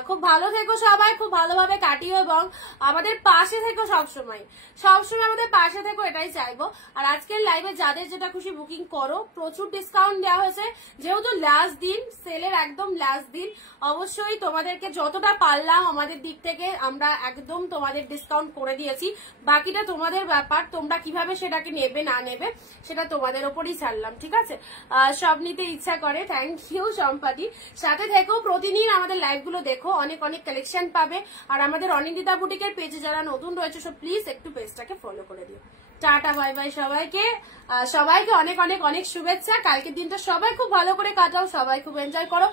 খুব ভালো থেকো সবাই, খুব ভালোভাবে কাটিও এবং আমাদের পাশে থেকো সবসময়, সবসময় আমাদের পাশে থেকো, এটাই চাইবো। আর আজকের লাইভে যাদের যেটা খুশি বুকিং করো, প্রচুর ডিসকাউন্ট দেওয়া হয়েছে যেহেতু লাস্ট দিন, সেলের একদম লাস্ট দিন। অবশ্যই তোমাদেরকে যতটা পারলাম আমাদের দিক থেকে আমরা একদম তোমাদের ডিসকাউন্ট করে দিয়েছি, বাকিটা তোমাদের ব্যাপার, তোমরা কিভাবে সেটাকে নেবে না নেবে সেটা তোমাদের ওপরই ছাড়লাম, ঠিক আছে? সব নিতে ইচ্ছা করে। থ্যাংক ইউ সম্পাদি, সাথে থেকো, প্রতিদিন আমাদের লাইভ গুলো দেখো, অনেক অনেক কালেকশন পাবে। আর আমাদের অনিন্দিতা বুটিকের পেজে যারা নতুন রয়েছে সব প্লিজ একটু পেজটাকে ফলো করে দিও। টাটা বাই বাই সবাইকে, সবাইকে অনেক অনেক অনেক শুভেচ্ছা। কালকের দিনটা সবাই খুব ভালো করে কাটাও, সবাই খুব এনজয় করো,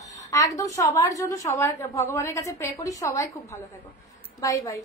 একদম সবার জন্য সবার ভগবানের কাছে প্রে করি সবাই খুব ভালো থাকো। Bye bye.